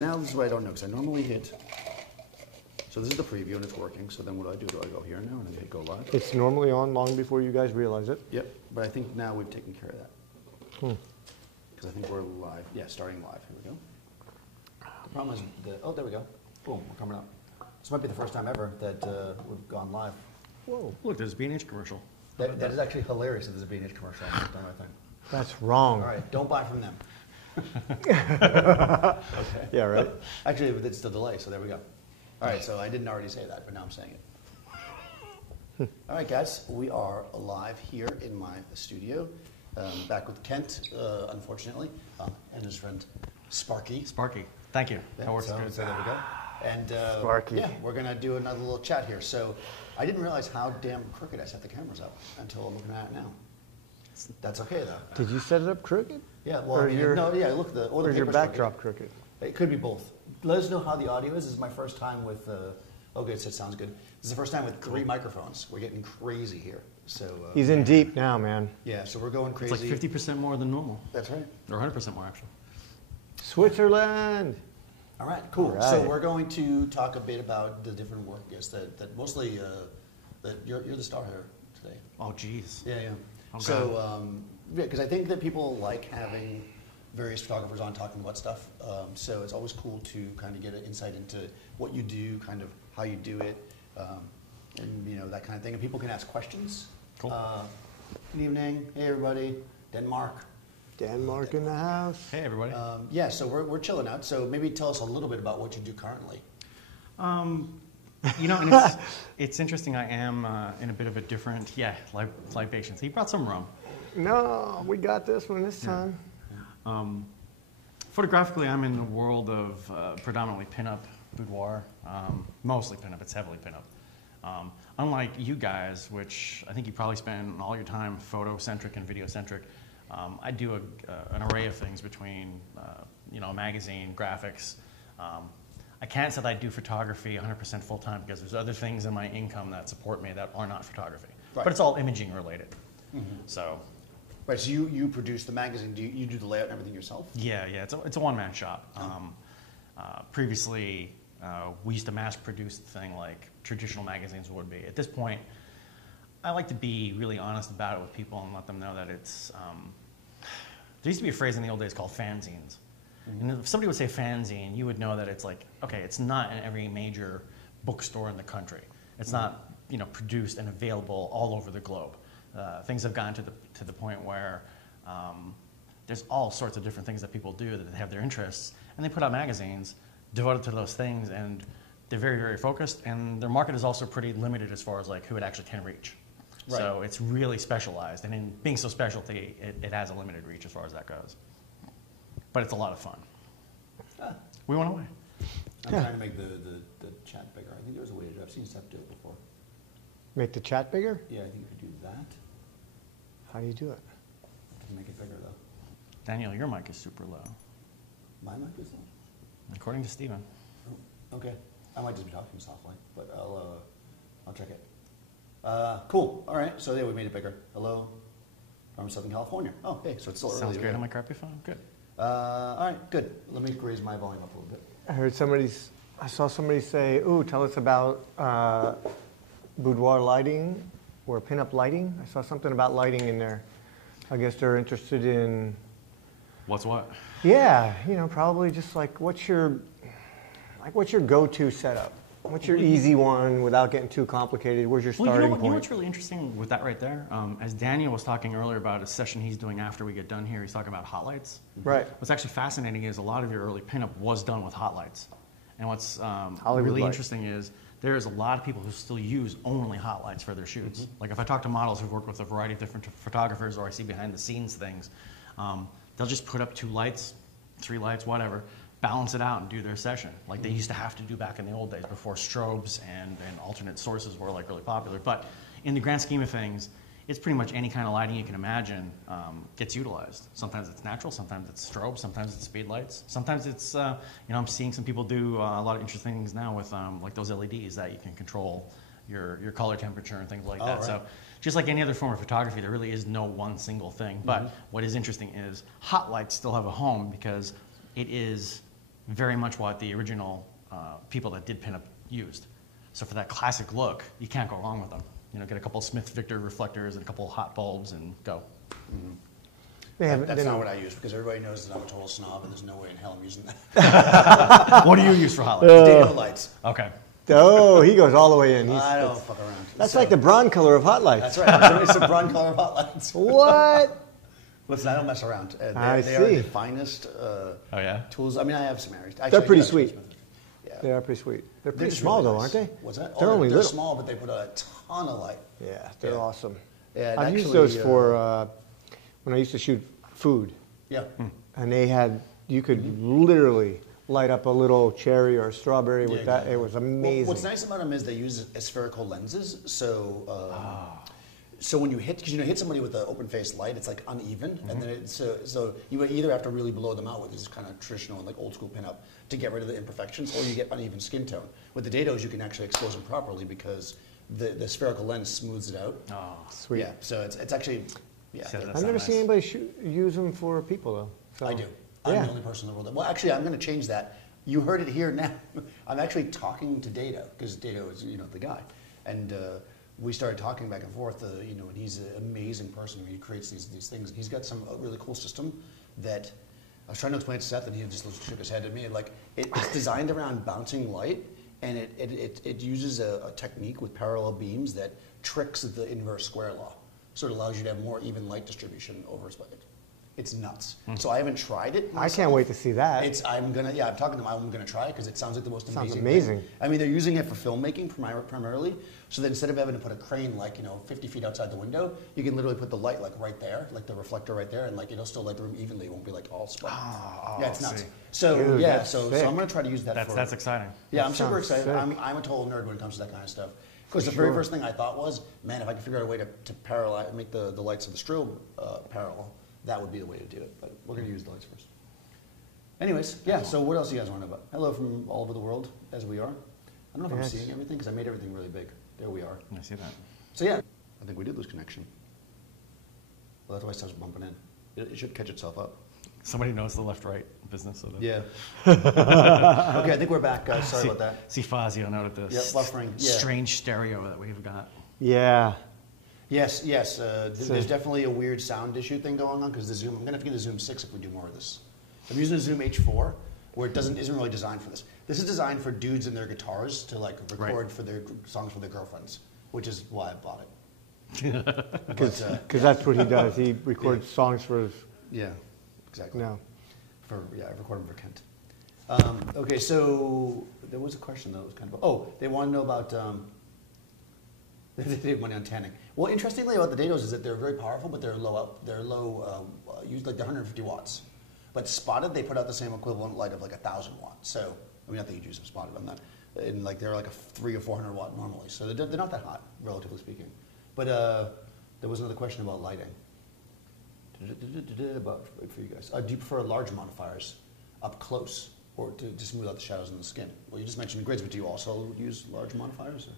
Now this is what I don't know, because I normally hit, so this is the preview and it's working, so then what do? Do I go here now and I hit go live? It's normally on long before you guys realize it. Yep, but I think now we've taken care of that. Because I think we're live. Yeah, starting live. Here we go. The problem is, oh, there we go. Boom, we're coming up. This might be the first time ever that we've gone live. Whoa, look, there's a B&H commercial. That is actually hilarious that there's a B&H commercial. I haven't done my thing. That's wrong. All right, don't buy from them. Okay. Yeah, right. Actually, it's the delay, so there we go. All right, so I didn't already say that, but now I'm saying it. All right, guys, we are live here in my studio, back with Kent, unfortunately, and his friend Sparky. Sparky, thank you. Yeah, That works good. so there we go. And Sparky. yeah, we're gonna do another little chat here. So I didn't realize how damn crooked I set the cameras up until I'm looking at it now. That's okay though. Did you set it up crooked? Yeah, well, Or your- no, yeah, look, the Or is your paper's backdrop crooked? It could be both. Let us know how the audio is. This is my first time with, oh good, so it sounds good. This is the first time with 3 microphones. We're getting crazy here. So He's in deep now, man. yeah, so we're going It's crazy. like 50% more than normal, That's right. or 100% more actually. Switzerland. All right, cool. All right. So we're going to talk a bit about the different work, I guess, that mostly, that you're the star here today. Oh, geez. Yeah, yeah. Okay. So, yeah, because I think that people like having various photographers on talking about stuff. So it's always cool to kind of get an insight into what you do, kind of how you do it, and you know that kind of thing. And people can ask questions. Cool. Good evening. Hey, everybody. Denmark. Denmark in the house. Hey, everybody. Yeah, so we're chilling out. So maybe tell us a little bit about what you do currently. You know, and it's interesting. I am in a bit of a different, libations. He brought some rum. No, we got this one this time. Photographically, I'm in the world of predominantly pinup, boudoir, mostly pinup. It's heavily pinup. Unlike you guys, which I think you probably spend all your time photo-centric and video-centric, I do an array of things between, you know, magazine, graphics. I can't say that I do photography 100% full-time because there's other things in my income that support me that are not photography. Right. But it's all imaging related. So. Right, so you produce the magazine. Do you do the layout and everything yourself? Yeah, it's a one-man shop. Previously, we used to mass-produce the thing like traditional magazines would be. At this point, I like to be really honest about it with people and let them know that it's. There used to be a phrase in the old days called fanzines. And if somebody would say fanzine, you would know that it's like, okay, it's not in every major bookstore in the country. It's not, you know, produced and available all over the globe. Things have gotten to the point where there's all sorts of different things that people do that have their interests, and they put out magazines devoted to those things, and they're very, very focused, and their market is also pretty limited as far as like who it actually can reach. Right. So it's really specialized, and in being so specialty, it has a limited reach as far as that goes. But it's a lot of fun. We went away. I'm trying to make the chat bigger. I think there was a way to do it. I've seen Steph do it before. Make the chat bigger? Yeah, I think you could do that. How do you do it? I can make it bigger though. Daniel, your mic is super low, My mic is low. according to Steven. Oh, okay. I might just be talking softly, but I'll check it. Cool. All right. So yeah, we made it bigger. Hello from Southern California. Oh, hey. So it's still early. Sounds great on my crappy phone. Good. All right. Good. Let me raise my volume up a little bit. I saw somebody say, ooh, tell us about boudoir lighting or pinup lighting. I saw something about lighting in there. I guess they're interested in, What's what? yeah, you know, probably just like what's your go-to setup? What's your easy one without getting too complicated? Where's your starting point? You know what's really interesting with that right there? As Daniel was talking earlier about a session he's doing after we get done here, he's talking about hot lights. Right. What's actually fascinating is a lot of your early pinup was done with hot lights. And what's really light. interesting is there's a lot of people who still use only hot lights for their shoots. Like if I talk to models who've worked with a variety of different photographers, or I see behind the scenes things, they'll just put up 2 lights, 3 lights, whatever, balance it out and do their session like they used to have to do back in the old days before strobes and alternate sources were like really popular. But in the grand scheme of things, it's pretty much any kind of lighting you can imagine gets utilized. Sometimes it's natural, sometimes it's strobe, sometimes it's speed lights, sometimes it's, you know, I'm seeing some people do a lot of interesting things now with like those LEDs that you can control your color temperature and things like that. Right. So just like any other form of photography, there really is no one single thing. But what is interesting is hot lights still have a home because it is very much what the original people that did pinup used. So for that classic look, you can't go wrong with them. You know, get a couple Smith Victor reflectors and a couple hot bulbs and go. Mm-hmm. That's not what I use because everybody knows that I'm a total snob and there's no way in hell I'm using that. What do you use for hot lights? Dado lights. Okay. Oh, he goes all the way in. I don't fuck around. That's like the bronze color of hot lights. That's right. It's a bronze color of hot lights. What? Listen, I don't mess around. They I are see. the finest tools. I mean, I have some Aries. They're pretty sweet. Yeah. They are pretty sweet. They're pretty just small, really though, nice. aren't they? What's that? They're only they're little. small, but they put a ton of light. Yeah, they're awesome. Yeah, I've used actually, those for when I used to shoot food. Yeah. And they had, you could literally light up a little cherry or a strawberry with that. Exactly. It was amazing. Well, what's nice about them is they use spherical lenses, so so when you hit, because you know, hit somebody with an open-faced light, it's like uneven, and then so you either have to really blow them out with this kind of traditional like old school pinup to get rid of the imperfections, or you get uneven skin tone. With the dados, you can actually expose them properly because the spherical lens smooths it out. Oh, sweet. Yeah, so it's actually I've never seen anybody use them for people though. So. I do. I'm the only person in the world that. Well, actually, I'm going to change that. You heard it here now. I'm actually talking to Dado because Dado is the guy, and we started talking back and forth. And he's an amazing person. He creates these things. He's got some really cool system that I was trying to explain to Seth, and he just shook his head at me. Like it's designed around bouncing light, and it uses a technique with parallel beams that tricks the inverse square law. So it allows you to have more even light distribution over a split. It's nuts. So I haven't tried it myself. I can't wait to see that. I'm talking to him. I'm gonna try it because it sounds like the most amazing. Sounds amazing. Thing. I mean, they're using it for filmmaking primarily. So that instead of having to put a crane 50 feet outside the window, you can literally put the light right there, like the reflector right there, and it'll still light the room evenly. It won't be all split. Yeah, it's nuts. See. So Dude, so I'm gonna try to use that. That's exciting. Yeah, I'm super sounds excited. sick. I'm a total nerd when it comes to that kind of stuff. Because the very first thing I thought was, man, if I could figure out a way to parallel, make the lights of the strobe parallel, that would be the way to do it. But we're going to use the lights first. Anyways, yeah, so what else do you guys want to know about? Hello from all over the world, as we are. I don't know if I'm seeing everything, because I made everything really big. There we are. I see that. So yeah, I think we did lose connection. Well, that's why it starts bumping in. It should catch itself up. Somebody knows the left-right business of it. Yeah. Okay, I think we're back, guys. Sorry about that. See Fazio noted this. Yeah, buffering. Yeah. Strange stereo that we've got. Yeah. Yes. There's definitely a weird sound issue thing going on because the Zoom. I'm gonna have to get the Zoom 6 if we do more of this. I'm using the Zoom H4, where it isn't really designed for this. This is designed for dudes and their guitars to record for their songs for their girlfriends, which is why I bought it. Because that's what he does. He records songs for his. Yeah, exactly. No. I record them for Kent. Okay, so there was a question though. It was kind of they want to know about. They have money on tanning. Well, interestingly about the dados is that they're very powerful, but they're used like 150 watts. But spotted, they put out the same equivalent light of 1,000 watts. So, I mean, not that you'd use them spotted on that. And they're like a 300 or 400 watt normally. So they're not that hot, relatively speaking. But there was another question about lighting. For you guys. Do you prefer large modifiers up close or to smooth out the shadows in the skin? Well, you just mentioned grids, but do you also use large modifiers? Or?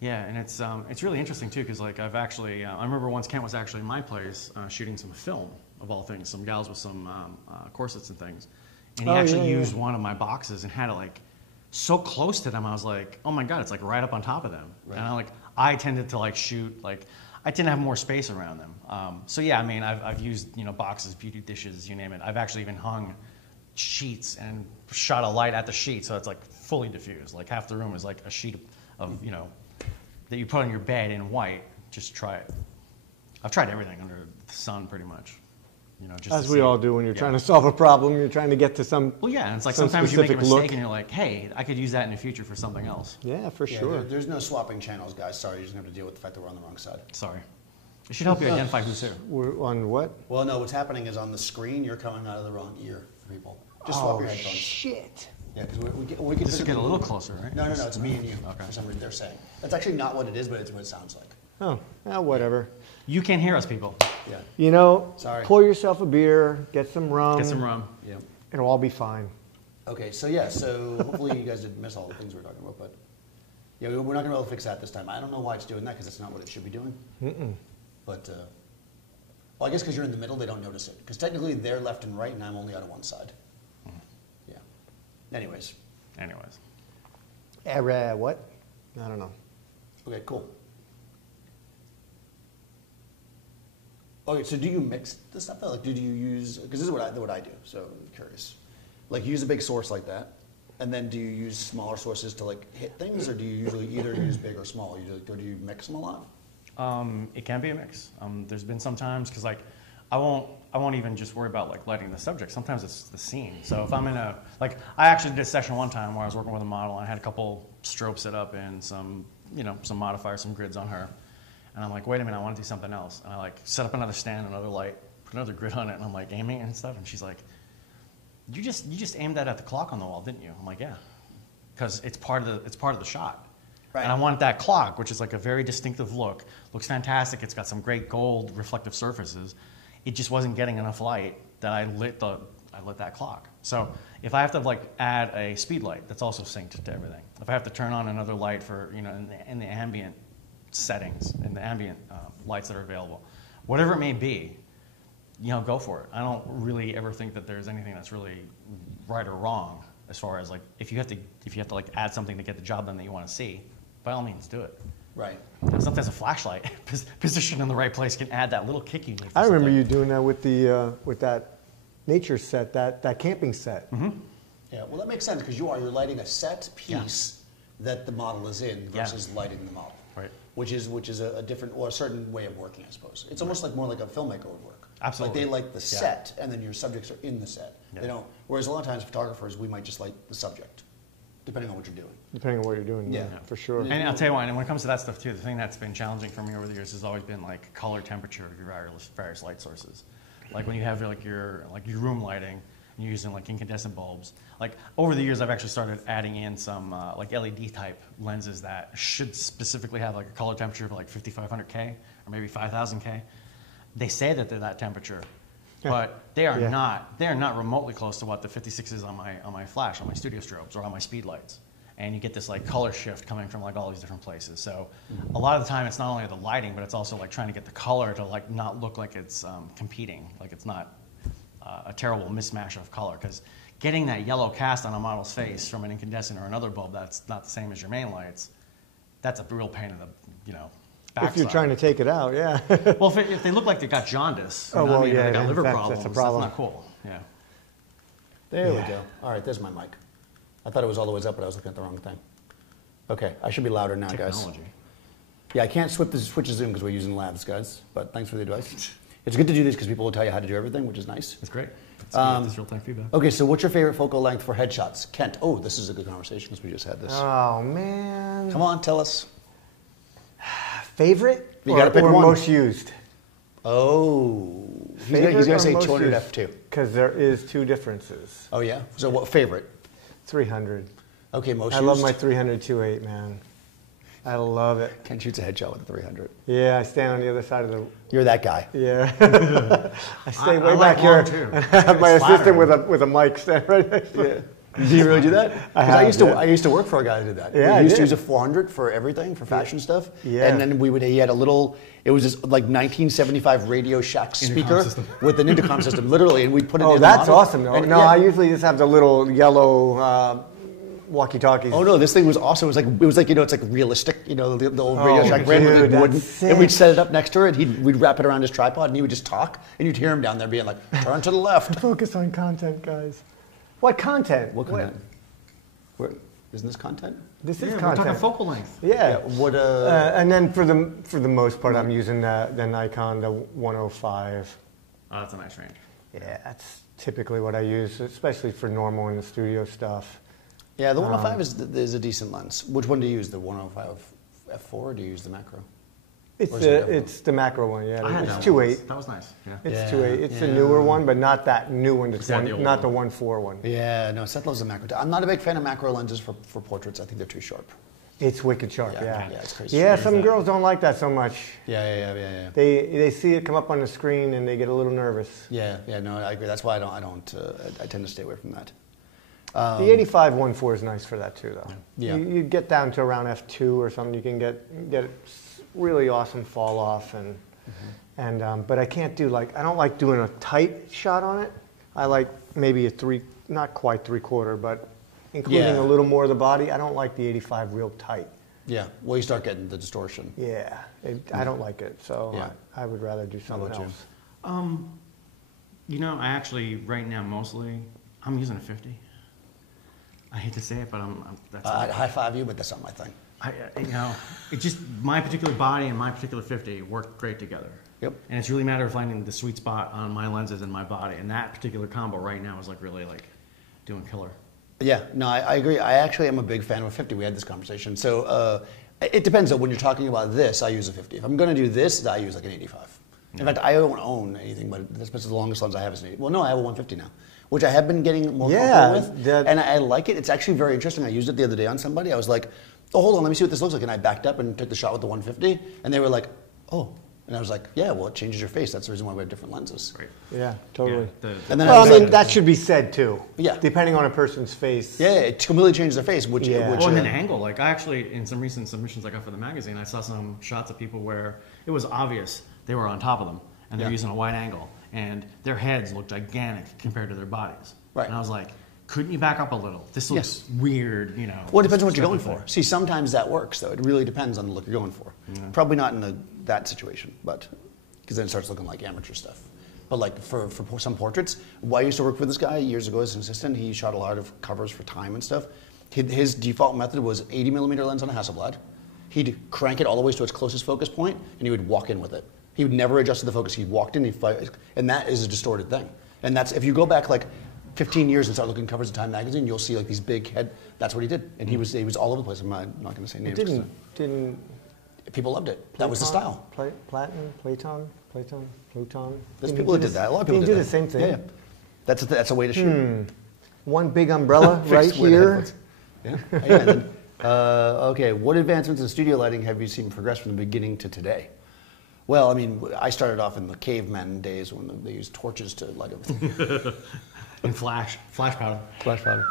Yeah, and it's really interesting too because I've actually I remember once Kent was actually in my place shooting some film of all things, some gals with some corsets and things, and he actually used one of my boxes and had it so close to them. I was like, oh my god, it's right up on top of them. Right. And I tended to shoot I tend to have more space around them. So yeah, I mean I've used boxes, beauty dishes, you name it. I've actually even hung sheets and shot a light at the sheet so it's fully diffused. Half the room is a sheet of that you put on your bed in white. Just try it. I've tried everything under the sun pretty much. Just as we all do when you're trying to solve a problem, you're trying to get to some. Well, yeah, and it's sometimes you make a mistake and you're like, hey, I could use that in the future for something else. Yeah, for sure. There's no swapping channels, guys. Sorry, you're just going to have to deal with the fact that we're on the wrong side. Sorry. It should help you identify who's who. We're on what? Well, no, what's happening is on the screen, you're coming out of the wrong ear for people. Just swap your headphones. Shit. Yeah, because we can This will get a little closer, right? No, it's me and you. Okay. For some reason, they're saying. That's actually not what it is, but it's what it sounds like. Oh, whatever. You can't hear us, people. Yeah. Sorry. Pour yourself a beer, get some rum. Yeah. It'll all be fine. Okay, so hopefully you guys didn't miss all the things we were talking about, but yeah, we're not going to be able to fix that this time. I don't know why it's doing that because it's not what it should be doing. But, well, I guess because you're in the middle, they don't notice it. Because technically they're left and right, and I'm only out of one side. Yeah. Anyways. What? I don't know. Okay, cool. Okay, so do you mix the stuff though? Like, do you use? Because this is what I do. So I'm curious. Like, you use a big source like that, and then do you use smaller sources to like hit things, or do you usually either use big or small? Or do you mix them a lot? It can be a mix. There's been some times because like I won't even just worry about like lighting the subject. Sometimes it's the scene. So if I'm in a like I actually did a session one time where I was working with a model and I had a couple strobes set up and some modifiers, some grids on her. And I'm like, wait a minute, I want to do something else. And I like set up another stand, another light, put another grid on it, and I'm like aiming and stuff. And she's like, you just aimed that at the clock on the wall, didn't you? I'm like, yeah, because it's part of the shot. Right. And I wanted that clock, which is like a very distinctive look. Looks fantastic. It's got some great gold reflective surfaces. It just wasn't getting enough light that I lit that clock. So if I have to like add a speed light, that's also synced to everything. If I have to turn on another light for in the ambient settings and the ambient lights that are available, whatever it may be, go for it. I don't really ever think that there's anything that's really right or wrong as far as like if you have to like add something to get the job done that you want to see, by all means do it. Right. Sometimes a flashlight positioned in the right place can add that little kick you need. I remember you doing that with the with that nature set, that camping set. Mm-hmm. Yeah, well that makes sense because you're lighting a set piece that the model is in versus lighting the model. Right. Which is a different or a certain way of working, I suppose. It's almost like more like a filmmaker would work. Absolutely. Like they light the set, and then your subjects are in the set. Yeah. They don't. Whereas a lot of times photographers, we might just light the subject, depending on what you're doing. Depending on what you're doing, yeah, for sure. And I'll tell you what, and when it comes to that stuff too, the thing that's been challenging for me over the years has always been like color temperature of your various light sources. Like when you have like your room lighting, and you're using like incandescent bulbs. Like over the years, I've actually started adding in some like LED type lenses that should specifically have like a color temperature of like 5500K or maybe 5000K. They say that they're that temperature, but they are not. They are not remotely close to what the 56 is on my flash, on my studio strobes, or on my speed lights. And you get this like color shift coming from like all these different places. So a lot of the time, it's not only the lighting, but it's also like trying to get the color to like not look like it's competing, like it's not a terrible mismatch of color. Because getting that yellow cast on a model's face from an incandescent or another bulb that's not the same as your main lights, that's a real pain in the backside. If you're trying to take it out, yeah. Well, if they look like they got jaundice, they got liver problems, that's a problem. That's not cool. Yeah. There we go. All right, there's my mic. I thought it was all the way up, but I was looking at the wrong thing. Okay, I should be louder now, Technology. guys. Yeah, I can't switch the Zoom because we're using labs, guys. But thanks for the advice. It's good to do this because people will tell you how to do everything, which is nice. That's great. It's real-time feedback. Okay, so what's your favorite focal length for headshots? Kent. Oh, this is a good conversation because we just had this. Oh, man. Come on, tell us. Favorite You gotta pick or one. most used? Oh. He's going to say 200 f2. Because there is two differences. Oh, yeah? So what favorite? 300. Okay, most I used. love my 300 2.8, man. I love it. Kent shoots a headshot with a 300. Yeah, I stand on the other side of the... You're that guy. Yeah. I stay way like back here. long, too. And have my It's assistant flattering. with a mic stand right next to me. Do you really do that? I used to work for a guy who did that. Yeah, he I used to did. use a 400 for everything, for fashion stuff. Yeah. And then he had a little, it was this like 1975 Radio Shack speaker system. with an intercom system, literally, and we put it in Oh, the that's model. awesome, though. And, No, yeah. I usually just have the little yellow walkie-talkies. Oh no, this thing was awesome. It was like it's like realistic, the old Radio Oh, Shack brand with dude, the wood. that's And we'd sick. set it up next to it. We'd wrap it around his tripod, and he would just talk, and you'd hear him down there being like, "Turn to the left." Focus on content, guys. What content? What content? Isn't this content? This is We're content. talking focal length. Yeah. What? And then for the most part, I'm using the Nikon, the 105. Oh, that's a nice range. Yeah, that's typically what I use, especially for normal in the studio stuff. Yeah, the 105 is a decent lens. Which one do you use? The 105 f4 or do you use the macro? It's Or is it it's the macro one, yeah. I had It's that 2.8. one. That was nice. Yeah. It's Yeah, 2.8. It's the yeah. newer one, but not that new one. It's Exactly, the old not the one. 1.4 one. Yeah, no, Seth loves the macro. I'm not a big fan of macro lenses for portraits. I think they're too sharp. It's wicked sharp, Yeah, yeah. yeah, it's crazy. Yeah, There's some that. girls don't like that so much. Yeah. They see it come up on the screen and they get a little nervous. Yeah, no, I agree. That's why I tend to stay away from that. The 85 1.4 is nice for that too, though. Yeah. You get down to around f2 or something, you can get really awesome fall off, but I can't do I don't like doing a tight shot on it. I like maybe a not quite 3/4, but including Yeah. a little more of the body. I don't like the 85 real tight. Yeah, well, you start getting the distortion. Yeah, I don't like it, so Yeah. I would rather do something about you? else. You know, I actually right now mostly I'm using a 50. I hate to say it, but that's I'd high five you, but that's not my thing. you know, it just my particular body and my particular 50 work great together. Yep. And it's really a matter of finding the sweet spot on my lenses and my body, and that particular combo right now is like really like doing killer. Yeah, no, I agree. I actually am a big fan of a 50. We had this conversation. So it depends on when you're talking about this, I use a 50. If I'm going to do this, I use like an 85. In fact, I don't own anything, but that's the longest lens I have is an 80. Well, no, I have a 150 now, which I have been getting more comfortable with. And I like it. It's actually very interesting. I used it the other day on somebody. I was like, oh, hold on, let me see what this looks like. And I backed up and took the shot with the 150. And they were like, oh. And I was like, yeah, well, it changes your face. That's the reason why we have different lenses. Right. Yeah, totally. Yeah, And then Well, I mean, like, that should be said too. Yeah. Depending on a person's face. yeah, it completely changes their face. Which Well, and an angle. Like I actually, in some recent submissions I got for the magazine, I saw some shots of people where it was obvious they were on top of them, and they're using a wide angle, and their heads look gigantic compared to their bodies. Right. And I was like, couldn't you back up a little? This looks weird, you know. Well, it depends on what you're going for. See, sometimes that works, though. It really depends on the look you're going for. Probably not in that situation, but because then it starts looking like amateur stuff. But like for some portraits, I used to work with this guy years ago as an assistant. He shot a lot of covers for Time and stuff. His default method was 80 millimeter lens on a Hasselblad. He'd crank it all the way to its closest focus point, and he would walk in with it. He would never adjust the focus. He walked in, and that is a distorted thing. And that's if you go back like 15 years and start looking covers of Time magazine, you'll see like these big head. That's what he did, and he was all over the place. I'm not going to say names. Didn't People loved it. That was the style. Platon. There's people that did that. A lot of people did did the same thing. Yeah, yeah. That's a way to shoot. One big umbrella right Fixed where the here. headphones- Yeah. Yeah, and then, okay. What advancements in studio lighting have you seen progress from the beginning to today? Well, I mean, I started off in the caveman days when they used torches to light everything. And flash powder. Flash powder.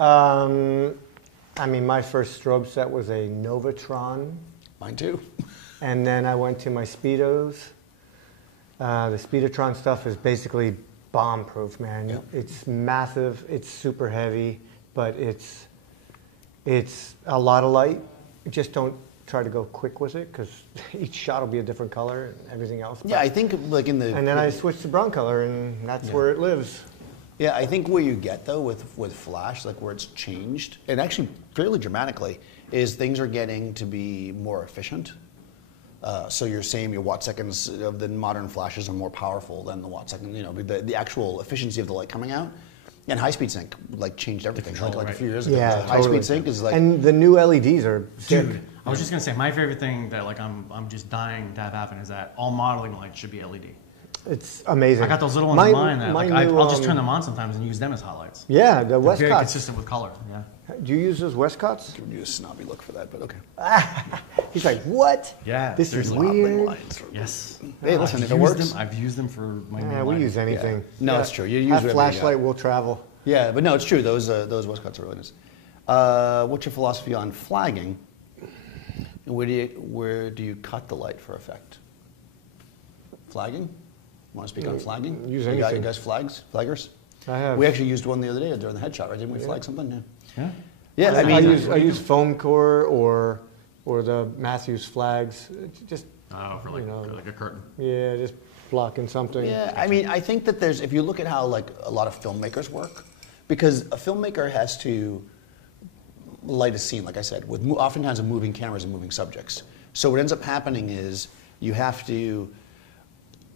I mean, my first strobe set was a Novatron, Mine too. and then I went to my Speedos. The Speedotron stuff is basically bomb-proof, man. Yep. It's massive, it's super heavy, but it's a lot of light. Just don't try to go quick with it, because each shot will be a different color and everything else. Yeah, I think like in the. And then I switched to brown color, and that's where it lives. Yeah, I think where you get though with flash, like where it's changed, and actually fairly dramatically, is things are getting to be more efficient. So you're saying your watt seconds of the modern flashes are more powerful than the watt second. You know, the actual efficiency of the light coming out, and high speed sync like changed everything. Like a few years ago, Yeah, the high totally. speed sync is like. And the new LEDs are sick. Dude, I was just gonna say my favorite thing that like I'm just dying to have happen is that all modeling lights should be LED. It's amazing. I got those little ones in mine that like, I'll just turn them on sometimes and use them as highlights. Yeah, the They're very Westcots. consistent with color. Yeah. Do you use those Westcots? Give you a snobby look for that, but okay. He's like, what? Yeah, This is seriously. weird. Lines. Yes. Hey, listen, I've if it used works. them, I've used them for my new Yeah, we lighting. use anything. No, it's true. You use That whatever you got. flashlight will travel. Yeah, but no, it's true. Those Westcots are really nice. What's your philosophy on flagging? And where do you cut the light for effect? Flagging? Want to speak on flagging? Use You anything. guys flaggers? I have. We actually used one the other day during the headshot, right? Didn't we flag something? Yeah. Yeah, I I mean, use foam core or the Matthews flags. It's just Oh, for like, You know. like a curtain. yeah, just blocking something. yeah, I mean, I think that if you look at how like a lot of filmmakers work, because a filmmaker has to light a scene, like I said, with oftentimes with moving cameras and moving subjects. So what ends up happening is you have to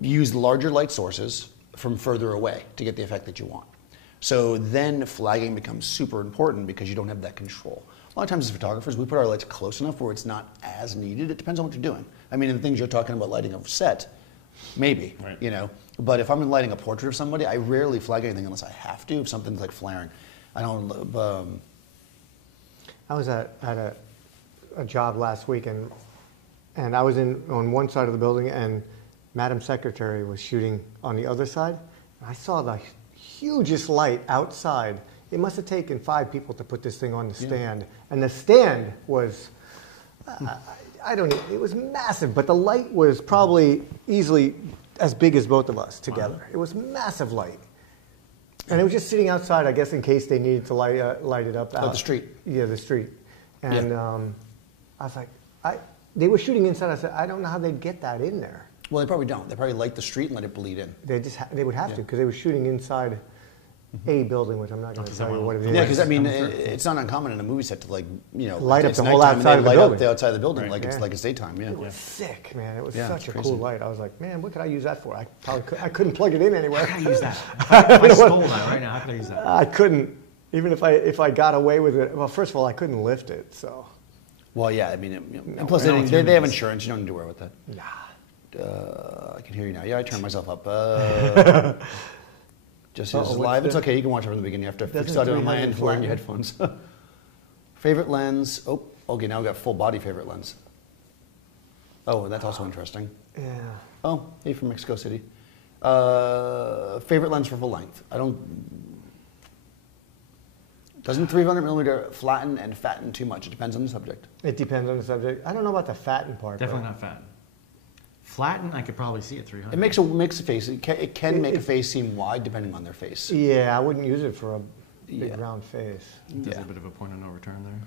use larger light sources from further away to get the effect that you want. So then flagging becomes super important because you don't have that control. A lot of times as photographers, we put our lights close enough where it's not as needed. It depends on what you're doing. I mean, in the things you're talking about lighting a set, maybe, Right. you know. But if I'm lighting a portrait of somebody, I rarely flag anything unless I have to. If something's like flaring, I don't. I was at a job last week, and I was on one side of the building, and Madam Secretary was shooting on the other side. I saw the hugest light outside. It must have taken 5 people to put this thing on the stand, and the stand was, it was massive, but the light was probably easily as big as both of us together. It was massive light. And it was just sitting outside, I guess, in case they needed to light it up. Oh, the street. Yeah, the street. And I was like, they were shooting inside. I said, I don't know how they'd get that in there. Well, they probably don't. They probably light the street and let it bleed in. They would have to, because they were shooting inside a building, which I'm not going to tell you what it is. Yeah, because I mean, it's not uncommon in a movie set to light up it's the whole nighttime, outside of the light building. up the outside of the building Right. like it's daytime. Yeah. It was sick, man. It was Yeah, such it's a crazy. cool light. I was like, man, what could I use that for? I couldn't plug it in anywhere. How could I use that? If I stole that right now, how could I use that? I couldn't. Even if I got away with it. Well, first of all, I couldn't lift it. So. Well, yeah. I mean, and plus they have insurance. You don't need to worry about that. Nah. I can hear you now. Yeah, I turned myself up. Just as what's live. It's the- okay. You can watch it from the beginning. You have to fix Doesn't it on my 300 end. Wearing your flatten? headphones. Favorite lens. Oh, okay. Now we got full body favorite lens. Oh, that's also interesting. Yeah. Oh, hey, from Mexico City. Favorite lens for full length. Doesn't 300 millimeter flatten and fatten too much? It depends on the subject. It depends on the subject. I don't know about the fatten part. Definitely though. not fatten. Flatten, I could probably see at 300. It makes a face. It can make a face seem wide depending on their face. Yeah, I wouldn't use it for a big Yeah. round face. Does Yeah. a bit of a point of no return there.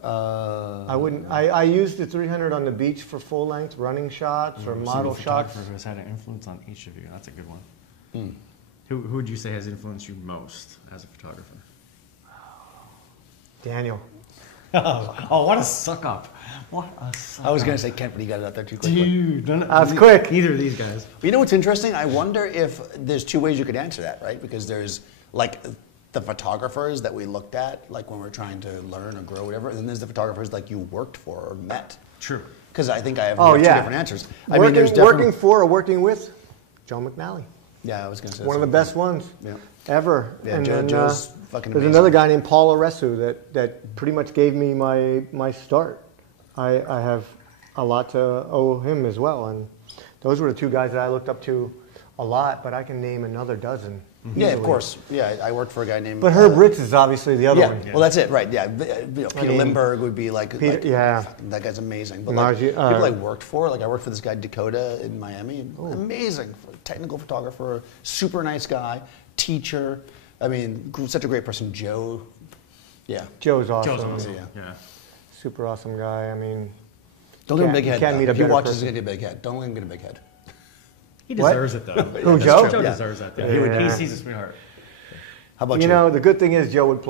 Yeah. I wouldn't. I used the 300 on the beach for full length running shots or model shots. Photographer who has had an influence on each of you. That's a good one. Mm. Who would you say has influenced you most as a photographer? Daniel. Oh, what a suck up! What a suck I was up. going to say Kent, but he got it out there too quickly. Dude, That's quick. Neither of these guys. You know what's interesting? I wonder if there's two ways you could answer that, right? Because there's like the photographers that we looked at, like when we're trying to learn or grow, whatever, and then there's the photographers like you worked for or met. True. Because I think I have Oh two yeah. different answers. Working for or working with Joe McNally. Yeah, I was going to say One of the best ones Yeah. ever. Yeah, and Joe's fucking there's amazing. another guy named Paul Aresu that pretty much gave me my start. I have a lot to owe him as well. And those were the two guys that I looked up to a lot, but I can name another dozen. Yeah, of easily. course. Yeah, I worked for a guy named. But Herb Ritz is obviously the other Yeah, one. well, that's it, right? Yeah, Peter mean, Lindbergh would be like, yeah. fucking, that guy's amazing. But Margie- like, people I worked for, like I worked for this guy Dakota in Miami, amazing, technical photographer, super nice guy, teacher. I mean, such a great person. Joe, yeah. Joe's awesome. Joe's awesome. Yeah. Yeah. Super awesome guy. I mean, Don't give him a big Can't- head. can't though. meet a If he better watches, he's person. gonna get a big head. Don't let him get a big head. He What? deserves it though. Who, Joe? Joe Yeah. deserves that. Though. Yeah. He's a sweetheart. How about you? you know, the good thing is Joe would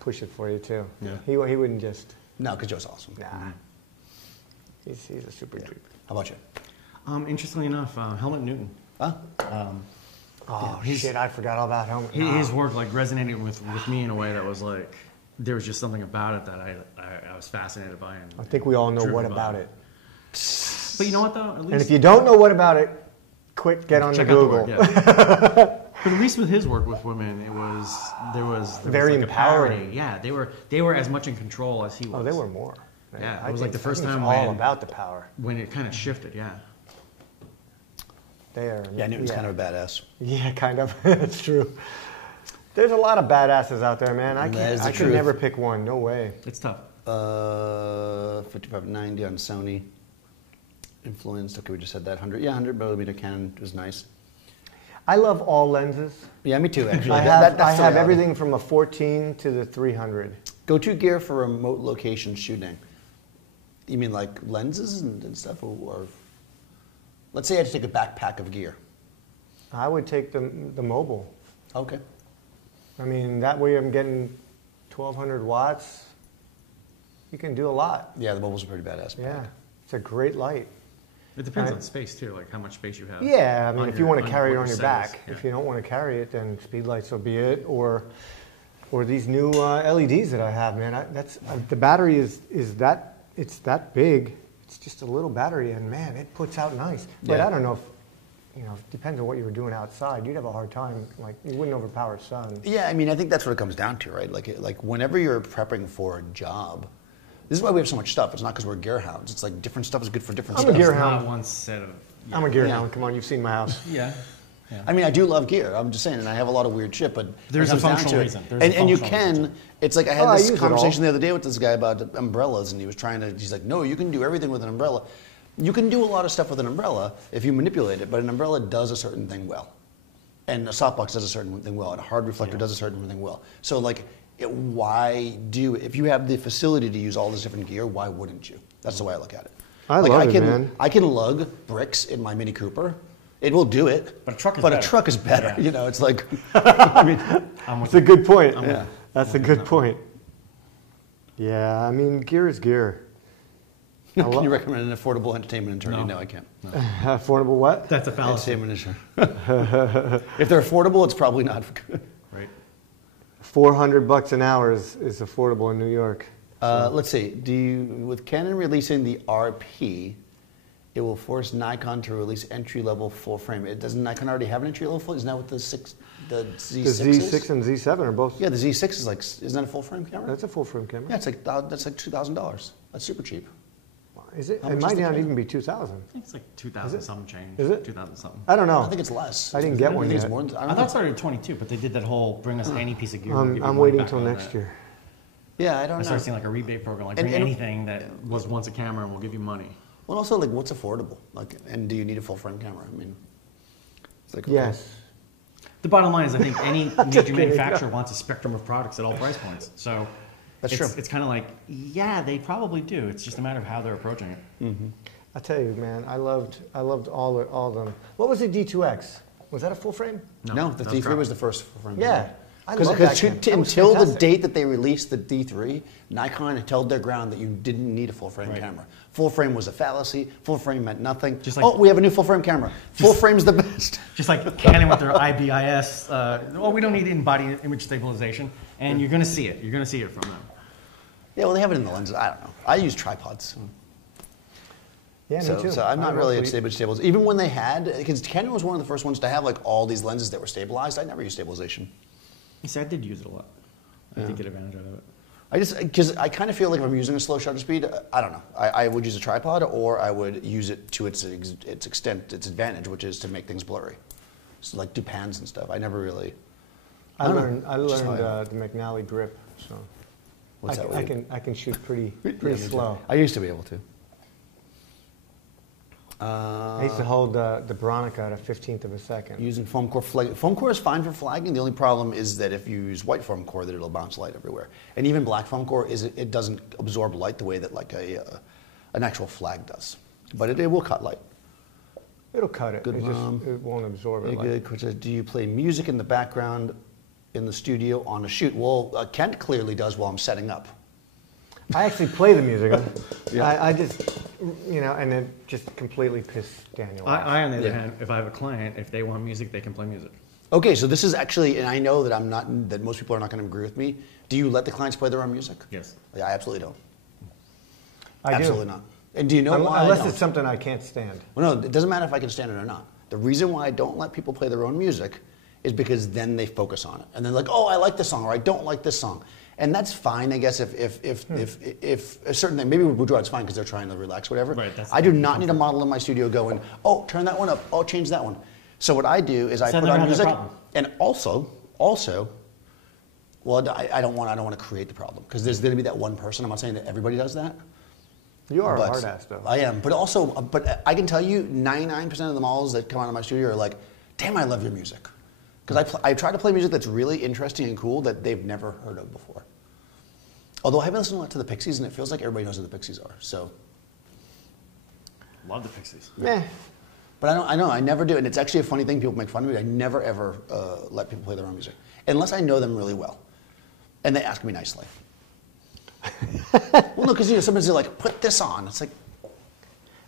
push it for you too. Yeah. He wouldn't just, No, because Joe's awesome. nah. He's a super dude. How about you? Interestingly enough, Helmut Newton. Huh? Oh He's- shit! I forgot all about him. His work like resonated with me in a way that was like there was just something about it that I was fascinated by. And I think we all know driven what by. about it. But you know what though? At least And if you don't know what about it, quick get on check the out Google. the work, yeah. But at least with his work with women, there was Very like a parity. empowering. Yeah, they were as much in control as he was. Oh, they were more. Yeah, I it was like think- the first I think time it's all when- about the power. when it kind of shifted. Yeah. They are. Yeah, Newton's kind of a badass. Yeah, kind of. It's true. There's a lot of badasses out there, man. I That can't. is the I could truth. never pick one. No way. It's tough. 5590 on Sony. Influenced. Okay, we just said that. 100 millimeter Canon was nice. I love all lenses. Yeah, me too. Actually, I have, that's I the have reality. everything from a 14 to the 300. Go-to gear for remote location shooting. You mean like lenses and stuff, or let's say I had to take a backpack of gear. I would take the mobile. Okay. I mean, that way I'm getting 1,200 watts. You can do a lot. Yeah, the mobile's a pretty badass. Yeah, it's a great light. It depends I- on space too, like how much space you have. Yeah, I mean, on if your- you want to carry it what on your settings. back. Yeah. If you don't want to carry it, then speed lights will be it, or these new LEDs that I have, man. The battery is that it's that big. It's just a little battery, and man, it puts out nice. But Yeah. I don't know if it depends on what you were doing outside. You'd have a hard time, like you wouldn't overpower sun. Yeah, I mean, I think that's what it comes down to, right? Like whenever you're prepping for a job, this is why we have so much stuff. It's not because we're gear hounds. It's like different stuff is good for different I'm a stuff. gear It's hound. not one set of. Yeah. I'm a gear Yeah. hound. Come on, you've seen my house. Yeah. Yeah. I mean, I do love gear. I'm just saying, and I have a lot of weird shit, but There's it a comes down functional to it. reason. There's a And you functional reason. can. It's like I had Oh, I this use it all. conversation the other day with this guy about umbrellas, and he was he's like, no, you can do everything with an umbrella. You can do a lot of stuff with an umbrella if you manipulate it, but an umbrella does a certain thing well. and a softbox does a certain thing well, and a hard reflector does a certain thing well. So like, if you have the facility to use all this different gear, why wouldn't you? That's the way I look at it. I love it, man. I can lug bricks in my Mini Cooper. It will do it. But a truck is better. better. A truck is better. Yeah. You know, it's like, I mean, That's a good point. Yeah. That's a good point. Yeah, I mean, gear is gear. can you recommend an affordable entertainment attorney? No, I can't. No. Affordable what? That's a fallacy. Entertainment attorney. If they're affordable, it's probably not good. Right. $400 an hour is affordable in New York. Let's see. With Canon releasing the RP, it will force Nikon to release entry-level full frame. Doesn't Nikon already have an entry-level full? Isn't that what the Z6 The is? Z6 and Z7 are both. Yeah, the Z6 is like, isn't that a full frame camera? That's a full frame camera. Yeah, that's like $2,000. That's super cheap. Is it? How It much might is the not camera? even be 2,000. I think it's like 2,000 something change. Is it? 2,000 something. I don't know. I think it's less. I didn't get one think yet. it's more than, I thought it started at 22, but they did that whole bring us any piece of gear. we'll give you I'm money waiting back till on next that. year. Yeah, I don't I know. started seeing like a rebate program, like bring anything that was once a camera and we'll give you money. Well, also, like, what's affordable? Like, and do you need a full frame camera? I mean, it's like, okay. Yes. The bottom line is I think any major manufacturer wants a spectrum of products at all price points. So That's true. It's kind of like, yeah, they probably do. It's just a matter of how they're approaching it. Mm-hmm. I tell you, man, I loved all of them. What was the D2X? Was that a full frame? No, the that's D3 crap. was the first full frame Yeah. camera. I love that camera. That was Until the fantastic. date that they released the D3, Nikon had held their ground that you didn't need a full frame Right. camera. Full frame was a fallacy. Full frame meant nothing. Just like- we have a new full frame camera. Full frame's the best. Just like Canon with their IBIS, we don't need in-body image stabilization, and you're going to see it. You're going to see it from them. Yeah, well, they have it in the lenses. I don't know. I use tripods. Yeah, me too. So I'm not I really mostly- at image stabilization. Even when they had, because Canon was one of the first ones to have like all these lenses that were stabilized. I never used stabilization. You see, I did use it a lot. I did get advantage out of it. Because I kind of feel like if I'm using a slow shutter speed, I don't know. I would use a tripod, or I would use it to its extent, its advantage, which is to make things blurry. So like do pans and stuff. I never really. I don't know. learned Just how the McNally grip, so What's that? I can shoot pretty Yeah, me too. slow. I used to be able to. I used to hold the Veronica at a 15th of a second. Using foam core flag. Foam core is fine for flagging. The only problem is that if you use white foam core, that it'll bounce light everywhere. And even black foam core it doesn't absorb light the way that like an actual flag does. But it will cut light. It'll cut it. Good It mom. just it won't absorb it. Very Like, good. Which is, do you play music in the background in the studio on a shoot? Well, Kent clearly does while I'm setting up. I actually play the music. Yeah. I just, and it just completely pissed Daniel off. I on the other Yeah. hand, if I have a client, if they want music, they can play music. Okay, so this is actually, and I know that most people are not going to agree with me. Do you let the clients play their own music? Yes. Yeah, I absolutely don't. I do. Absolutely not. And do you know why? I Unless don't? it's something I can't stand. Well, no, it doesn't matter if I can stand it or not. The reason why I don't let people play their own music is because then they focus on it. And they're like, oh, I like this song, or I don't like this song. And that's fine, I guess, if a certain thing, maybe with Bourgeois it's fine because they're trying to relax, whatever. Right, I do not need a model in my studio going, oh, turn that one up, oh, change that one. So what I do is I So put they don't on have that music, problem. and also, well, I don't want to create the problem because there's going to be that one person. I'm not saying that everybody does that. You are But a hard ass, though. I am, but I can tell you, 99% of the models that come out of my studio are like, "Damn, I love your music," because I try to play music that's really interesting and cool that they've never heard of before. Although I haven't listened a lot to the Pixies, and it feels like everybody knows who the Pixies are. So, Love the Pixies. Meh. but I never do, and it's actually a funny thing. People make fun of me. I never ever let people play their own music unless I know them really well, and they ask me nicely. Well, no, because sometimes they're like, "Put this on." It's like,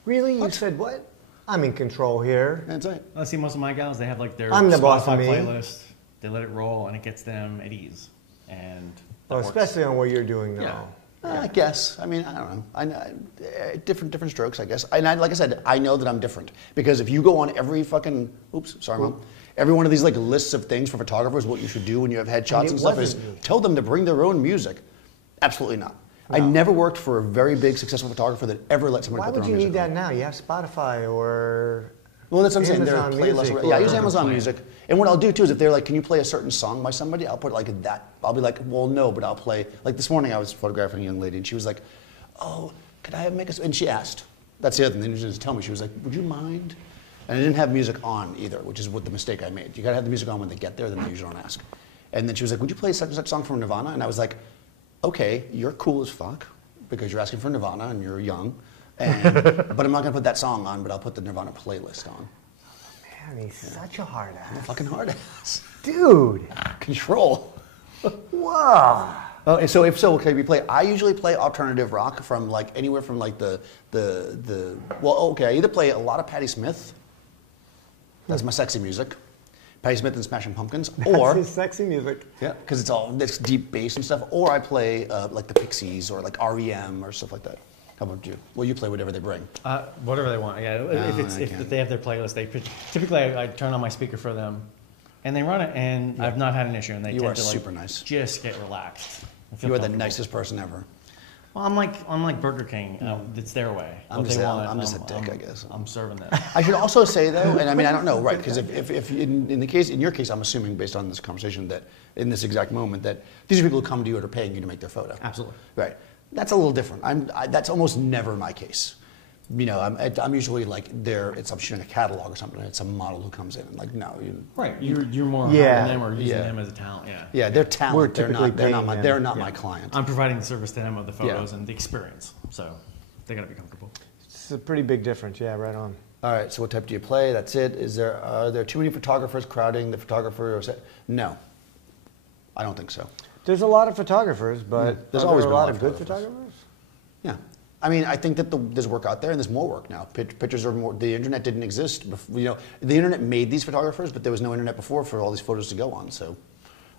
Really? You said what? I'm in control here. that's right. I see most of my gals, they have like their I'm the boss of Spotify me. playlist. They let it roll, and it gets them at ease. And that Well, works. especially on what you're doing now. Yeah. I guess. I mean, I don't know. Different strokes, I guess. And like I said, I know that I'm different because if you go on every fucking, Mom, every one of these like lists of things for photographers, what you should do when you have headshots it and stuff is wasn't me. tell them to bring their own music. Absolutely not. I never worked for a very big successful photographer that ever let somebody Why put their would own you music need on. that now? You have Spotify or Well, that's what I'm saying. There are Amazon playlists. Music Yeah, I use or- Amazon Play. Music. And what I'll do too is if they're like, can you play a certain song by somebody? I'll put like that. I'll be like, well, no, but I'll play. Like this morning I was photographing a young lady and she was like, oh, could I make a, and she asked. That's the other thing. They didn't just tell me. She was like, would you mind And I didn't have music on either, which is what the mistake I made. You gotta have the music on when they get there, then they usually don't ask. And then she was like, would you play such and such song from Nirvana? And I was like, okay, you're cool as fuck because you're asking for Nirvana and you're young. But I'm not gonna put that song on, but I'll put the Nirvana playlist on. Man, he's such a hard I'm a ass. fucking hard ass. Dude. Control. Whoa. Oh, and so if so, okay, we play. I usually play alternative rock from like anywhere from like the well, okay, I either play a lot of Patti Smith. That's my sexy music. Patti Smith and Smashing Pumpkins, or That's his sexy music. yeah, because it's all this deep bass and stuff. Or I play like the Pixies or like REM or stuff like that. How about you? Well, you play whatever they bring. Whatever they want. Yeah, if they have their playlist, typically I turn on my speaker for them, and they run it, and I've not had an issue. And they You tend are to like super nice. just get relaxed. I feel You are the comfortable. nicest person ever. Well, I'm like Burger King. It's their way. I'm What just they a- want, I'm just a dick, I guess. I'm serving them. I should also say though, and I mean I don't know, right? Because if in your case, I'm assuming based on this conversation that in this exact moment that these are people who come to you and are paying you to make their photo. Absolutely. Right. That's a little different. That's almost never my case. You know, I'm usually like I'm shooting a catalog or something. And it's a model who comes in and like no, Right. You're more Yeah. hiring them or using Yeah. them as a talent. Yeah. yeah, they're talent. We're They're typically not. They're not paying my. them. They're not Yeah. my client. I'm providing the service to them of the photos Yeah. and the experience. So they got to be comfortable. It's a pretty big difference. Yeah, right on. All right. So what type do you play? That's it. Are there too many photographers crowding the photographer? No, I don't think so. There's a lot of photographers, but There's are always there been a lot of good photographers. photographers? Yeah. I mean, I think that there's work out there, and there's more work now. Pictures are more. The internet didn't exist. You know, the internet made these photographers, but there was no internet before for all these photos to go on. So,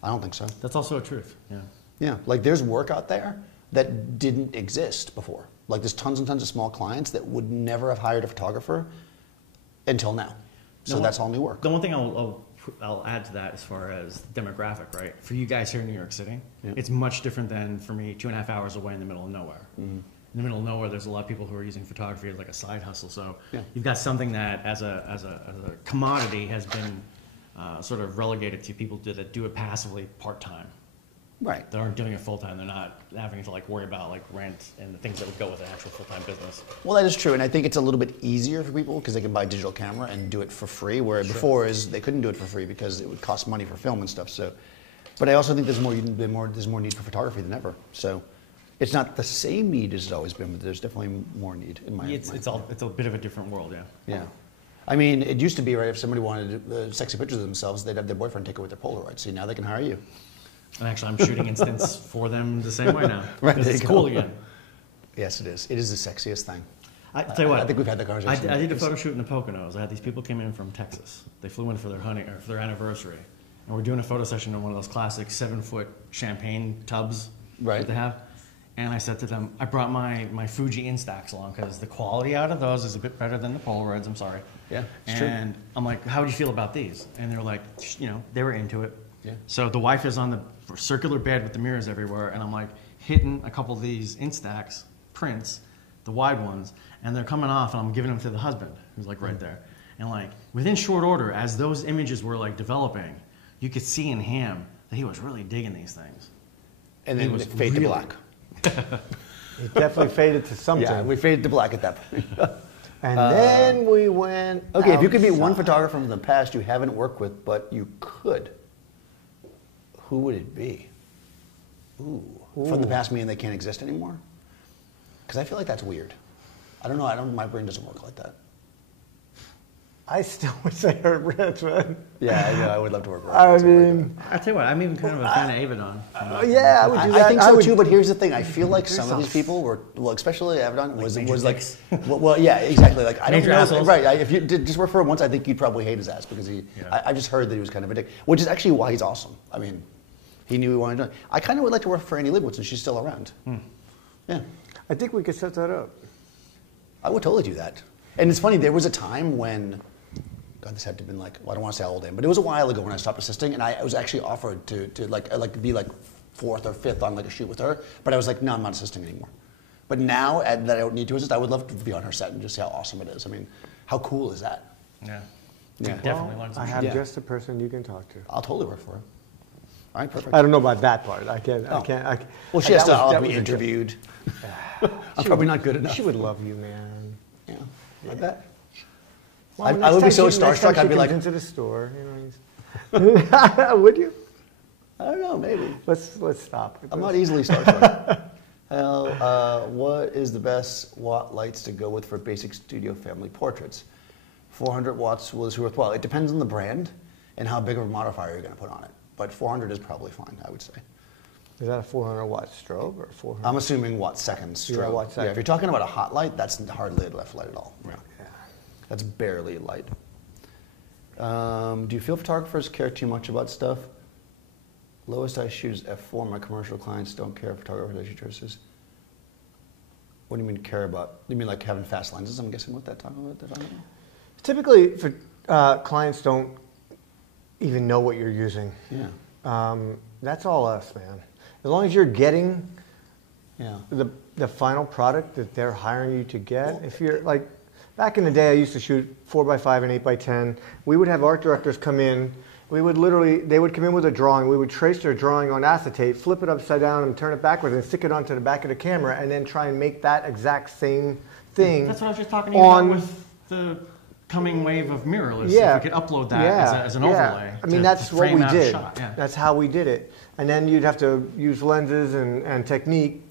I don't think so. That's also a truth. Yeah. Yeah, like there's work out there that didn't exist before. Like there's tons and tons of small clients that would never have hired a photographer until now. So No, that's all new work. The one thing I'll add to that as far as demographic, right? For you guys here in New York City, Yeah. it's much different than for me 2.5 hours away in the middle of nowhere. In the middle of nowhere, there's a lot of people who are using photography as like a side hustle. So Yeah. you've got something that as a commodity has been sort of relegated to people that do it passively part-time. Right. They aren't doing it full-time. They're not having to like worry about like rent and the things that would go with an actual full-time business. Well, that is true, and I think it's a little bit easier for people because they can buy a digital camera and do it for free. Where before they couldn't do it for free because it would cost money for film and stuff. So, but I also think there's more need for photography than ever. So, it's not the same need as it's always been, but there's definitely more need in my. It's a bit of a different world, yeah. Yeah. I mean, it used to be right if somebody wanted sexy pictures of themselves, they'd have their boyfriend take it with their Polaroid. See, now they can hire you. And actually, I'm shooting instants for them the same way now. Right, Because there it's you cool go. again. Yes, it is. It is the sexiest thing. I tell you what. I think we've had the conversation. I did a photo shoot in the Poconos. I had these people came in from Texas. They flew in for their for their anniversary, and we're doing a photo session in one of those classic 7-foot champagne tubs Right. that they have. And I said to them, I brought my Fuji Instax along because the quality out of those is a bit better than the Polaroids. I'm sorry. Yeah, it's true. And I'm like, how would you feel about these? And they're like, they were into it. Yeah. So the wife is on the circular bed with the mirrors everywhere, and I'm like hitting a couple of these Instax prints, the wide ones, and they're coming off, and I'm giving them to the husband, who's like right there. And like within short order, as those images were like developing, you could see in him that he was really digging these things. And He then was it fade to really- black. It definitely faded to something. Yeah, we faded to black at that point. And then we went. Okay, if you could meet one outside. photographer from the past you haven't worked with, but you could, who would it be? Ooh. From the past meaning they can't exist anymore? Because I feel like that's weird. I don't know. My brain doesn't work like that. I still wish I heard Rich, man. Yeah, I know. I would love to work with I Ryan. mean, I tell you what, I'm even kind of a fan of Avedon. yeah, I would do that. I think so would- too, but here's the thing. I feel like There's some of these some- people were, well, especially Avedon, was major like, dicks. well, yeah, exactly. Like, I don't Major know. assholes. Right. If you did just work for him once, I think you'd probably hate his ass because I just heard that he was kind of a dick, which is actually why he's awesome. I mean, he knew he wanted to. I kind of would like to work for Annie Leibovitz, and she's still around. Yeah. I think we could set that up. I would totally do that. And it's funny, there was a time when, God, this had to have been like, well, I don't want to say how old I am, but it was a while ago when I stopped assisting, and I was actually offered to be like fourth or fifth on like a shoot with her, but I was like, no, I'm not assisting anymore. But now that I don't need to assist, I would love to be on her set and just see how awesome it is. I mean, how cool is that? Yeah. Yeah. Definitely learned I some have Yeah. just a person you can talk to. I'll totally work for her. All right, perfect. I don't know about that part. I can't. Oh. I can't. Well, she has to that be was a joke. interviewed. I'm probably not good enough. She would love you, man. Yeah, I bet. Well, I would be so next time starstruck. she I'd be comes like, into the store. Would you? I don't know, maybe. Let's stop. I'm not easily starstruck. What is the best watt lights to go with for basic studio family portraits? 400 watts was worthwhile. It depends on the brand and how big of a modifier you're going to put on it. But 400 is probably fine, I would say. Is that a 400 watt strobe or 400? I'm assuming watt seconds strobe. Yeah, watt second. Yeah, if you're talking about a hot light, that's hardly a left light at all. Right. Yeah. That's barely light. Do you feel photographers care too much about stuff? Lowest I shoot is f4. My commercial clients don't care if photographers I shoot choices. What do you mean care about? You mean like having fast lenses? I'm guessing what they're talking about. Typically, for clients don't even know what you're using. Yeah. That's all us, man. As long as you're getting Yeah. the final product that they're hiring you to get. If you're like, back in the day, I used to shoot 4x5 and 8x10. We would have art directors come in. They would come in with a drawing. We would trace their drawing on acetate, flip it upside down and turn it backwards and stick it onto the back of the camera and then try and make that exact same thing. That's what I was just talking to you about with the coming wave of mirrorless. Yeah. If we could upload that as an overlay. I mean, that's what we did. That's how we did it. And then you'd have to use lenses and technique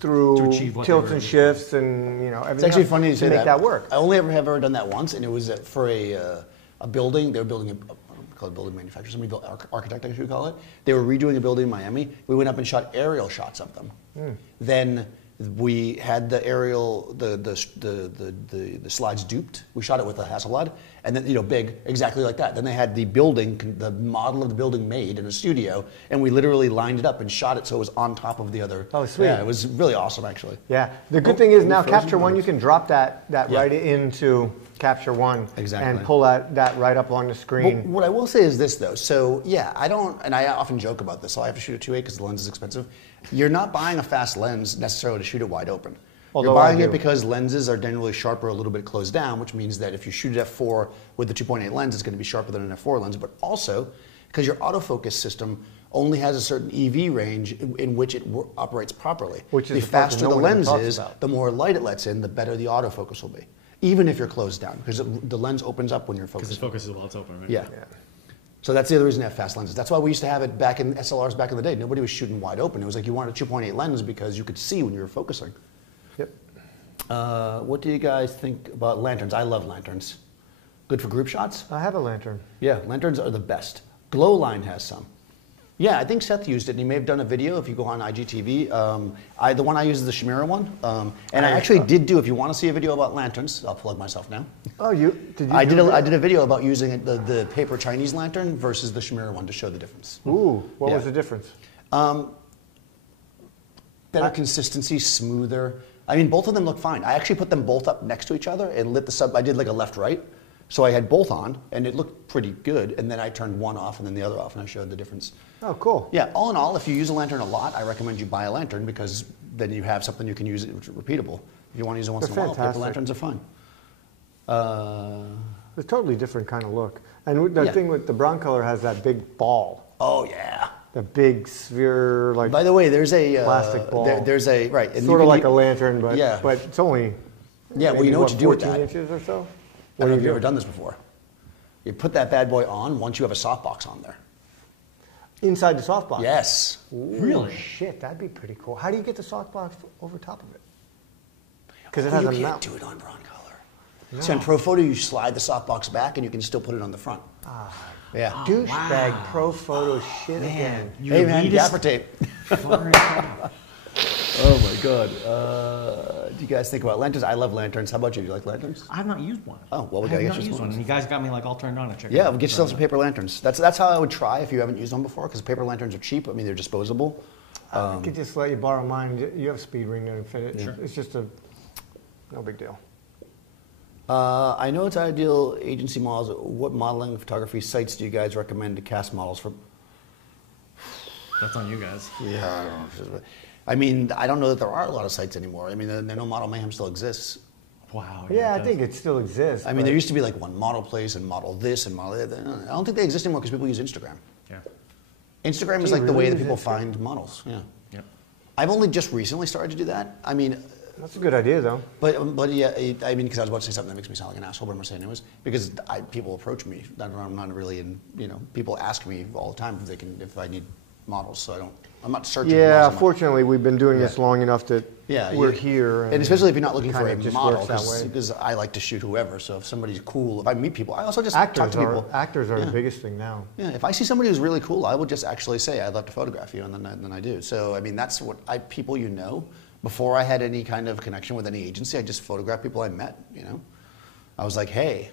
through tilts and shifts and everything. It's actually funny to make that work. I only have ever done that once, and it was for a building. They were building a building manufacturer, somebody built architect, I should call it. They were redoing a building in Miami. We went up and shot aerial shots of them. Then we had the aerial, the slides duped. We shot it with a Hasselblad, and then big, exactly like that. Then they had the building, the model of the building made in a studio, and we literally lined it up and shot it so it was on top of the other. Oh, sweet! Yeah, it was really awesome, actually. Yeah, the good thing is now Capture One, you can drop that right into Capture One and pull that right up on the screen. But what I will say is this, though. So, yeah, I often joke about this. So I have to shoot at 2.8 because the lens is expensive. You're not buying a fast lens necessarily to shoot it wide open. You're buying it because lenses are generally sharper, a little bit closed down, which means that if you shoot at f4 with the 2.8 lens, it's going to be sharper than an f4 lens. But also because your autofocus system only has a certain EV range in which it operates properly. Which is the faster the lens is, the more light it lets in, the better the autofocus will be. Even if you're closed down, because the lens opens up when you're focusing. Because it focuses while it's open, right? Yeah. So that's the other reason to have fast lenses. That's why we used to have it back in SLRs back in the day. Nobody was shooting wide open. It was like you wanted a 2.8 lens because you could see when you were focusing. Yep. What do you guys think about lanterns? I love lanterns. Good for group shots? I have a lantern. Yeah, lanterns are the best. Glowline has some. Yeah, I think Seth used it, and he may have done a video if you go on IGTV. The one I use is the Shimera one. And I actually did do, if you want to see a video about lanterns, I'll plug myself now. Oh, I did a video about using the paper Chinese lantern versus the Shimera one to show the difference. Ooh, what was the difference? Better consistency, smoother. I mean, both of them look fine. I actually put them both up next to each other and lit the sub. I did like a left-right. So I had both on, and it looked pretty good. And then I turned one off and then the other off, and I showed the difference. Oh, cool. Yeah, all in all, if you use a lantern a lot, I recommend you buy a lantern because then you have something you can use it repeatable. If you want to use it once in a while, paper lanterns are fine. It's a totally different kind of look. And the thing with the brown color has that big ball. Oh, yeah. The big sphere, like. By the way, there's a plastic ball. There's a right. And sort of like a lantern, but it's only. Yeah, well, you know what to do with that. 14 inches or so. I don't know if you've ever done this before. You put that bad boy on once you have a softbox on there. Inside the softbox? Yes. Ooh, really? Shit, that'd be pretty cool. How do you get the softbox over top of it? Because it has a mount. You can't do it on brown color. No. So in Pro Photo, you slide the softbox back and you can still put it on the front. Yeah. Douchebag Pro Photo shit again. Hey man, gaffer tape. Oh my God. Do you guys think about lanterns? I love lanterns. How about you? Do you like lanterns? I have not used one. Oh, well, we gotta get you one. You guys got me like all turned on to check. Yeah, we'll get yourself some paper lanterns. That's how I would try if you haven't used one before, because paper lanterns are cheap. I mean, they're disposable. I could just let you borrow mine. You have a speed ring and fit it. Sure. It's just no big deal. I know it's ideal agency models. What modeling photography sites do you guys recommend to cast models for? That's on you guys. Yeah, I don't know. I mean, I don't know that there are a lot of sites anymore. I mean, I know Model Mayhem still exists. Wow. Yeah, I think it still exists. I mean, there used to be like one model place and model this and model that. I don't think they exist anymore because people use Instagram. Yeah. Instagram is like the way that people find models. Yeah. Yep. I've only just recently started to do that. I mean, That's a good idea, though. But yeah, I mean, because I was about to say something that makes me sound like an asshole, but I'm going to say it anyways. Because people approach me. I'm not really in, people ask me all the time if I need models. So I'm not searching for Yeah, models. fortunately, we've been doing this long enough that we're here. And especially if you're not looking for a just model, works that way. because I like to shoot whoever. So if somebody's cool, if I meet people, I also just talk to people. Actors are the biggest thing now. Yeah, if I see somebody who's really cool, I will just actually say, I'd love to photograph you, and then I do. So, I mean, that's what people before I had any kind of connection with any agency, I just photographed people I met, I was like, hey,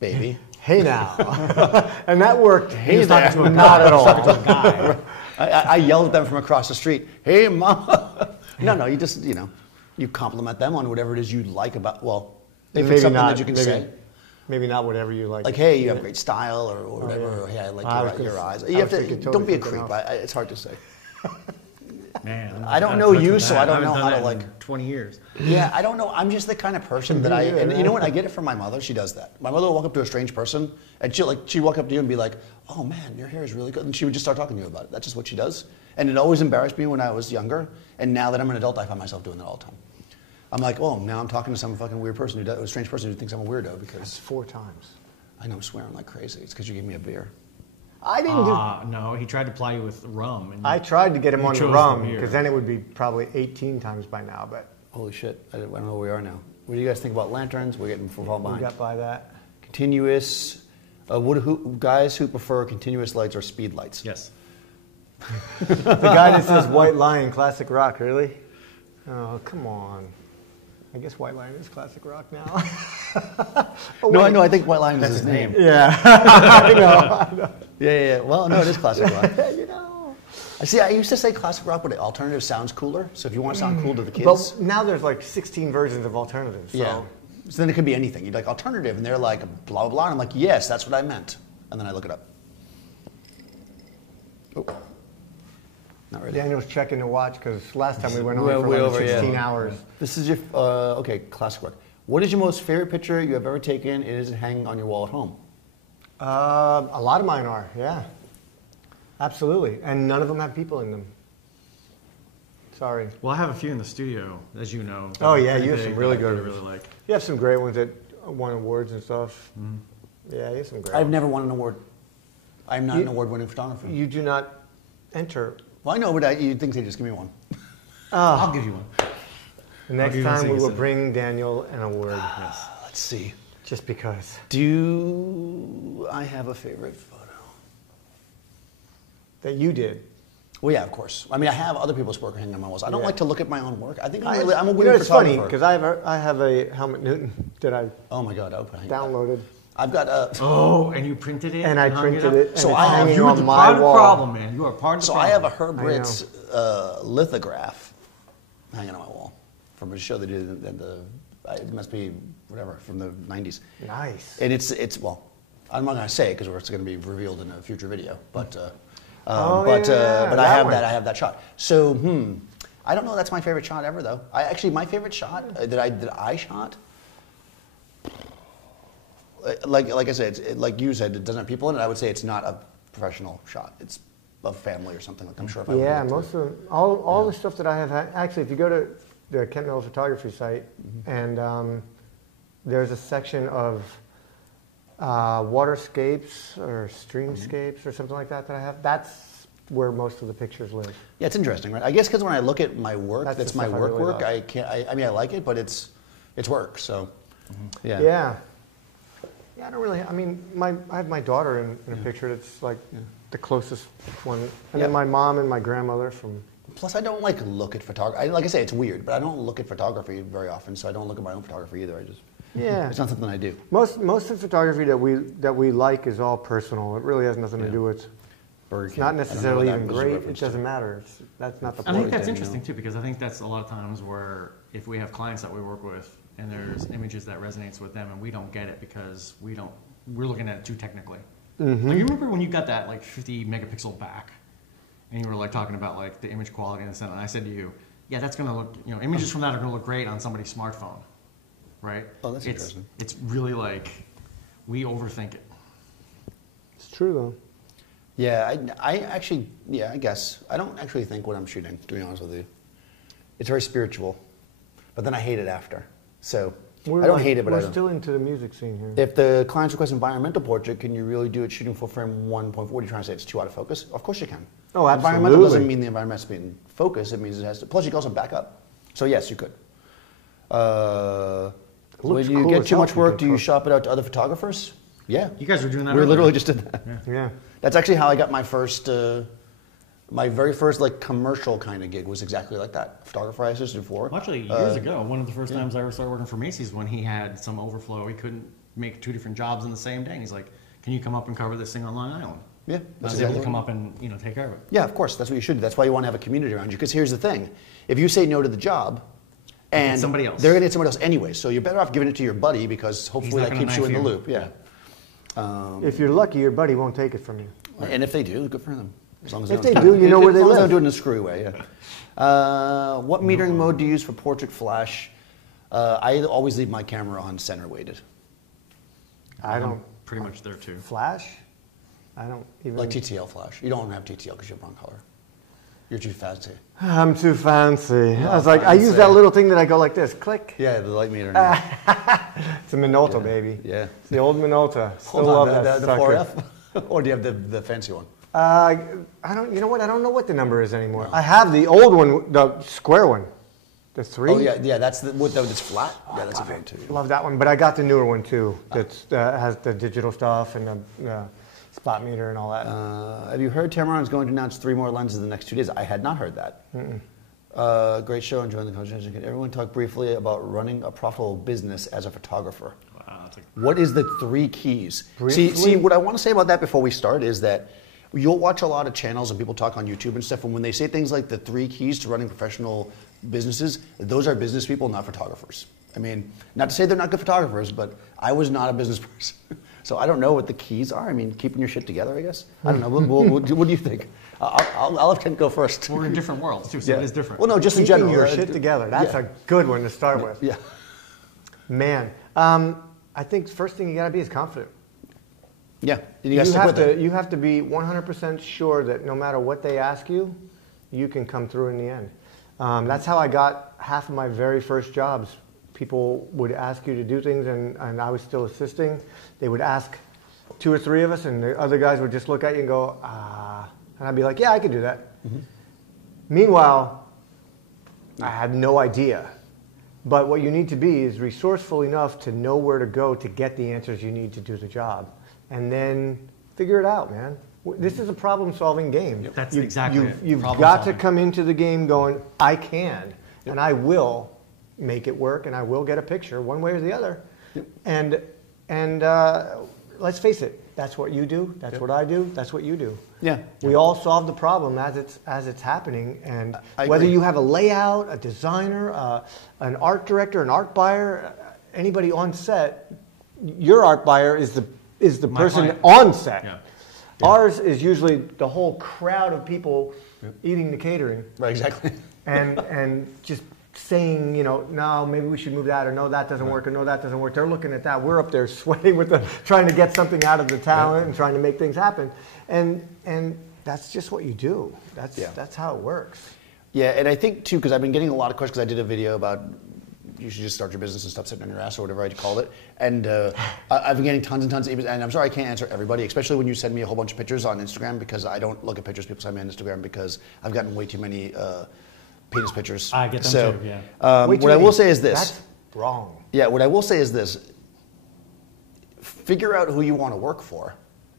baby. Hey now. And that worked. He was talking to a Not guy. at all. Talking to a guy. I yelled at them from across the street, hey, mama. No, you just, you compliment them on whatever it is you like about, if it's something that you can say. Maybe not whatever you like. Like, hey, you have great style, or whatever, or hey, I like your eyes. You have to, don't be a creep. It's hard to say. Man, I don't know you, so I don't know how to like. 20 years. Yeah, I don't know. I'm just the kind of person that and you know what? I get it from my mother. She does that. My mother will walk up to a strange person, and she'd walk up to you and be like, "Oh man, your hair is really good," and she would just start talking to you about it. That's just what she does. And it always embarrassed me when I was younger, and now that I'm an adult, I find myself doing that all the time. I'm like, oh, now I'm talking to some fucking weird person a strange person who thinks I'm a weirdo because. That's 4 times. I know I'm swearing like crazy. It's because you gave me a beer. I didn't No, he tried to ply you with rum. And I tried to get him on the chose rum the beer. because then it would be probably 18 times by now. But Holy shit! I don't know where we are now. What do you guys think about lanterns? We're getting fall we behind. got by that. Continuous. Guys who prefer continuous lights or speed lights? Yes. The guy that says White Lion, classic rock, really? Oh, come on. I guess White Lion is classic rock now. No, I know. I think White Lion is his name. Yeah, I know. Yeah. Well, no, it is classic rock. You know. See, I used to say classic rock, but alternative sounds cooler. So if you want to sound cool to the kids, But now there's like 16 versions of alternatives. So. yeah. So then it could be anything. You'd like alternative, and they're like blah blah blah. And I'm like, yes, that's what I meant. And then I look it up. Oh, not really. Daniel's checking the watch because last time we went over for like 16 hours. This is your okay classic rock. What is your most favorite picture you have ever taken? And is it hanging on your wall at home? A lot of mine are, yeah. Absolutely. And none of them have people in them. Sorry. Well, I have a few in the studio, as you know. Oh, yeah, Pretty you have big some really that I good really like. You have some great ones that won awards and stuff. Yeah, you have some great I've ones. never won an award. I'm not an award-winning photographer. You do not enter. Well, I know, but you'd think they'd just give me one. I'll give you one. The next give you time we will one. bring Daniel an award. Yes. Let's see. Just because. Do I have a favorite photo? That you did. Well, yeah, of course. I mean, I have other people's work hanging on my walls. I don't Yeah. like to look at my own work. I think I'm You a know, weird it's funny photographer. because I have a Helmut Newton that I Oh my God, I would hang that. downloaded. I've got a. Oh, and you printed it? And I hung printed up? it, and So it's I have- hanging You are on the my part of the wall. problem, man. You are part of the So problem. I have a Herb I know. Ritz lithograph hanging on my wall from a show they did in the. It must be whatever from the '90s. Nice. And it's well, I'm not going to say it because it's going to be revealed in a future video. But Oh, but yeah, but I that have one. that. I have that shot. So I don't know. That's my favorite shot ever, though. My favorite shot that I shot. Like I said, like you said, it doesn't have people in it. I would say it's not a professional shot. It's of family or something. Like I'm sure if I Yeah, went to- most of them, all the stuff that I have actually, if you go to the Kent Miller photography site, and there's a section of waterscapes or streamscapes or something like that I have. That's where most of the pictures live. Yeah, it's interesting, right? I guess because when I look at my work, That's that's the my stuff I work really work. love. I can't. I mean, I like it, but it's work. So yeah. Yeah. Yeah, I don't really. I mean, I have my daughter in a picture that's like the closest one, and Yeah. then my mom and my grandmother from. Plus, I don't like look at photography. Like I say, it's weird, but I don't look at photography very often, so I don't look at my own photography either. I just Yeah. it's not something I do. Most of the photography that we like is all personal. It really has nothing to do with. Burger It's King. not I don't know necessarily what that even was a great. It reference to. doesn't matter. That's not the I point. think that's you know. interesting too, because I think that's a lot of times where if we have clients that we work with and there's images that resonates with them and we don't get it because we're looking at it too technically. Like, you remember when you got that like 50 megapixel back and you were like talking about like the image quality and stuff, and I said to you, yeah, that's gonna look, images from that are gonna look great on somebody's smartphone, right? Oh, that's interesting. It's really like we overthink it. It's true though. Yeah, I actually, I guess I don't actually think what I'm shooting. To be honest with you, it's very spiritual. but then I hate it after. So I don't hate it, but we're still into the music scene here. if the clients request environmental portrait, can you really do it shooting full frame 1.4? What are you trying to say? It's too out of focus? Of course you can. Oh, absolutely. Environmental doesn't mean the environment has to be in focus. It means it has to. Plus, you can also back up. So yes, you could. When you get too much work, do you shop it out to other photographers? Yeah. You guys were doing that We earlier. literally just did that. Yeah. That's actually how I got my first, my very first like commercial kind of gig was exactly like that. Photographer I assisted for. Well, actually, years ago, one of the first times I ever started working for Macy's, when he had some overflow, he couldn't make 2 different jobs in the same day. And he's like, "Can you come up and cover this thing on Long Island?" Yeah, I that's was able to exactly come right. up and take care of it. Yeah, of course. That's what you should do. That's why you want to have a community around you. Because here's the thing: if you say no to the job, and somebody else. they're going to get somebody else anyway. So you're better off giving it to your buddy because hopefully not that gonna keeps you in knife the you. loop. Yeah. If you're lucky, your buddy won't take it from you. And if they do, good for them. As long as If don't- they do, you know where they As long as live. they don't do it in a screwy way. Yeah. What metering mode do you use for portrait flash? I always leave my camera on center weighted, I don't Pretty much there too. flash. I don't even. like TTL flash. You don't have TTL because you have wrong color. You're too fancy. I'm too fancy. I was like, I fancy. use that little thing that I go like this, click. Yeah, the light meter. It's a Minolta, baby. Yeah. It's the old Minolta. Still Hold love on, that the sucker. 4F? Or do you have the fancy one? I don't. You know what? I don't know what the number is anymore. I have the old one, the square one, the 3. Oh yeah, that's the that's flat. Yeah, that's a good one too. Love that one, but I got the newer one too. That's has the digital stuff and the spot meter and all that. Have you heard Tamron is going to announce 3 more lenses in the next 2 days? I had not heard that. Great show, enjoying the conversation. Can everyone talk briefly about running a profitable business as a photographer? Wow, that's What is the 3 keys? Briefly? See, what I want to say about that before we start is that you'll watch a lot of channels and people talk on YouTube and stuff, and when they say things like the 3 keys to running professional businesses, those are business people, not photographers. I mean, not to say they're not good photographers, but I was not a business person. So I don't know what the keys are. I mean, keeping your shit together, I guess. I don't know. What do you think? I'll have Kent go first. We're in different worlds too, so it is different. Well, no, just in Keeping general. your shit together. That's a good one to start with. Yeah. Man, I think first thing you got to be is confident. Yeah. And you got to stick with it. You have to be 100% sure that no matter what they ask you, you can come through in the end. That's how I got half of my very first jobs. People would ask you to do things, and I was still assisting. They would ask 2 or 3 of us, and the other guys would just look at you and go, ah. And I'd be like, yeah, I could do that. Mm-hmm. Meanwhile, I had no idea. But what you need to be is resourceful enough to know where to go to get the answers you need to do the job. And then figure it out, man. This is a problem-solving game. That's exactly it. You've Problem got solving. to come into the game going, I can, and I will make it work, and I will get a picture one way or the other. Yep. And let's face it, that's what you do, that's what I do, that's what you do. Yeah. We all solve the problem as it's happening, and I whether agree. you have a layout, a designer, an art director, an art buyer, anybody on set, your art buyer is the My person client. on set. Yeah. Ours is usually the whole crowd of people eating the catering Right, exactly. and just saying, no, maybe we should move that, or no, that doesn't work, or no, that doesn't work. They're looking at that. We're up there sweating trying to get something out of the talent and trying to make things happen. And that's just what you do. That's how it works. Yeah, and I think too, because I've been getting a lot of questions. I did a video about you should just start your business and stop sitting on your ass or whatever I called it. And I've been getting tons and tons of emails. And I'm sorry I can't answer everybody, especially when you send me a whole bunch of pictures on Instagram, because I don't look at pictures people send me on Instagram because I've gotten way too many penis pictures. I get them too, yeah. Way too What I many. will say is this. That's wrong. Yeah, what I will say is this. Figure out who you want to work for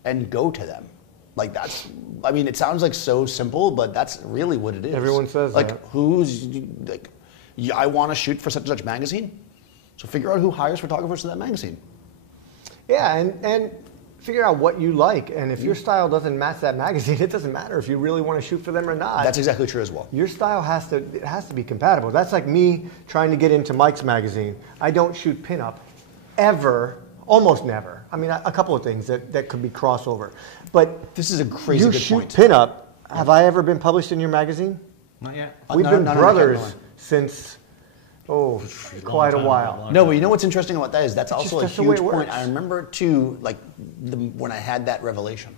and go to them. Like it sounds like so simple, but that's really what it is. Everyone says like, that. I want to shoot for such and such magazine. So figure out who hires photographers for that magazine. Yeah, and figure out what you like. And if your style doesn't match that magazine, it doesn't matter if you really want to shoot for them or not. That's exactly true as well. Your style has to be compatible. That's like me trying to get into Mike's magazine. I don't shoot pinup ever, almost never. I mean, a couple of things that could be crossover. But This is a crazy you good shoot point. pinup. Have I ever been published in your magazine? Not yet. We've no, been no, no, brothers no, no. since, quite a while. No, but you know what's interesting about that is that's also a that's the way huge it point. works. I remember too, like when I had that revelation,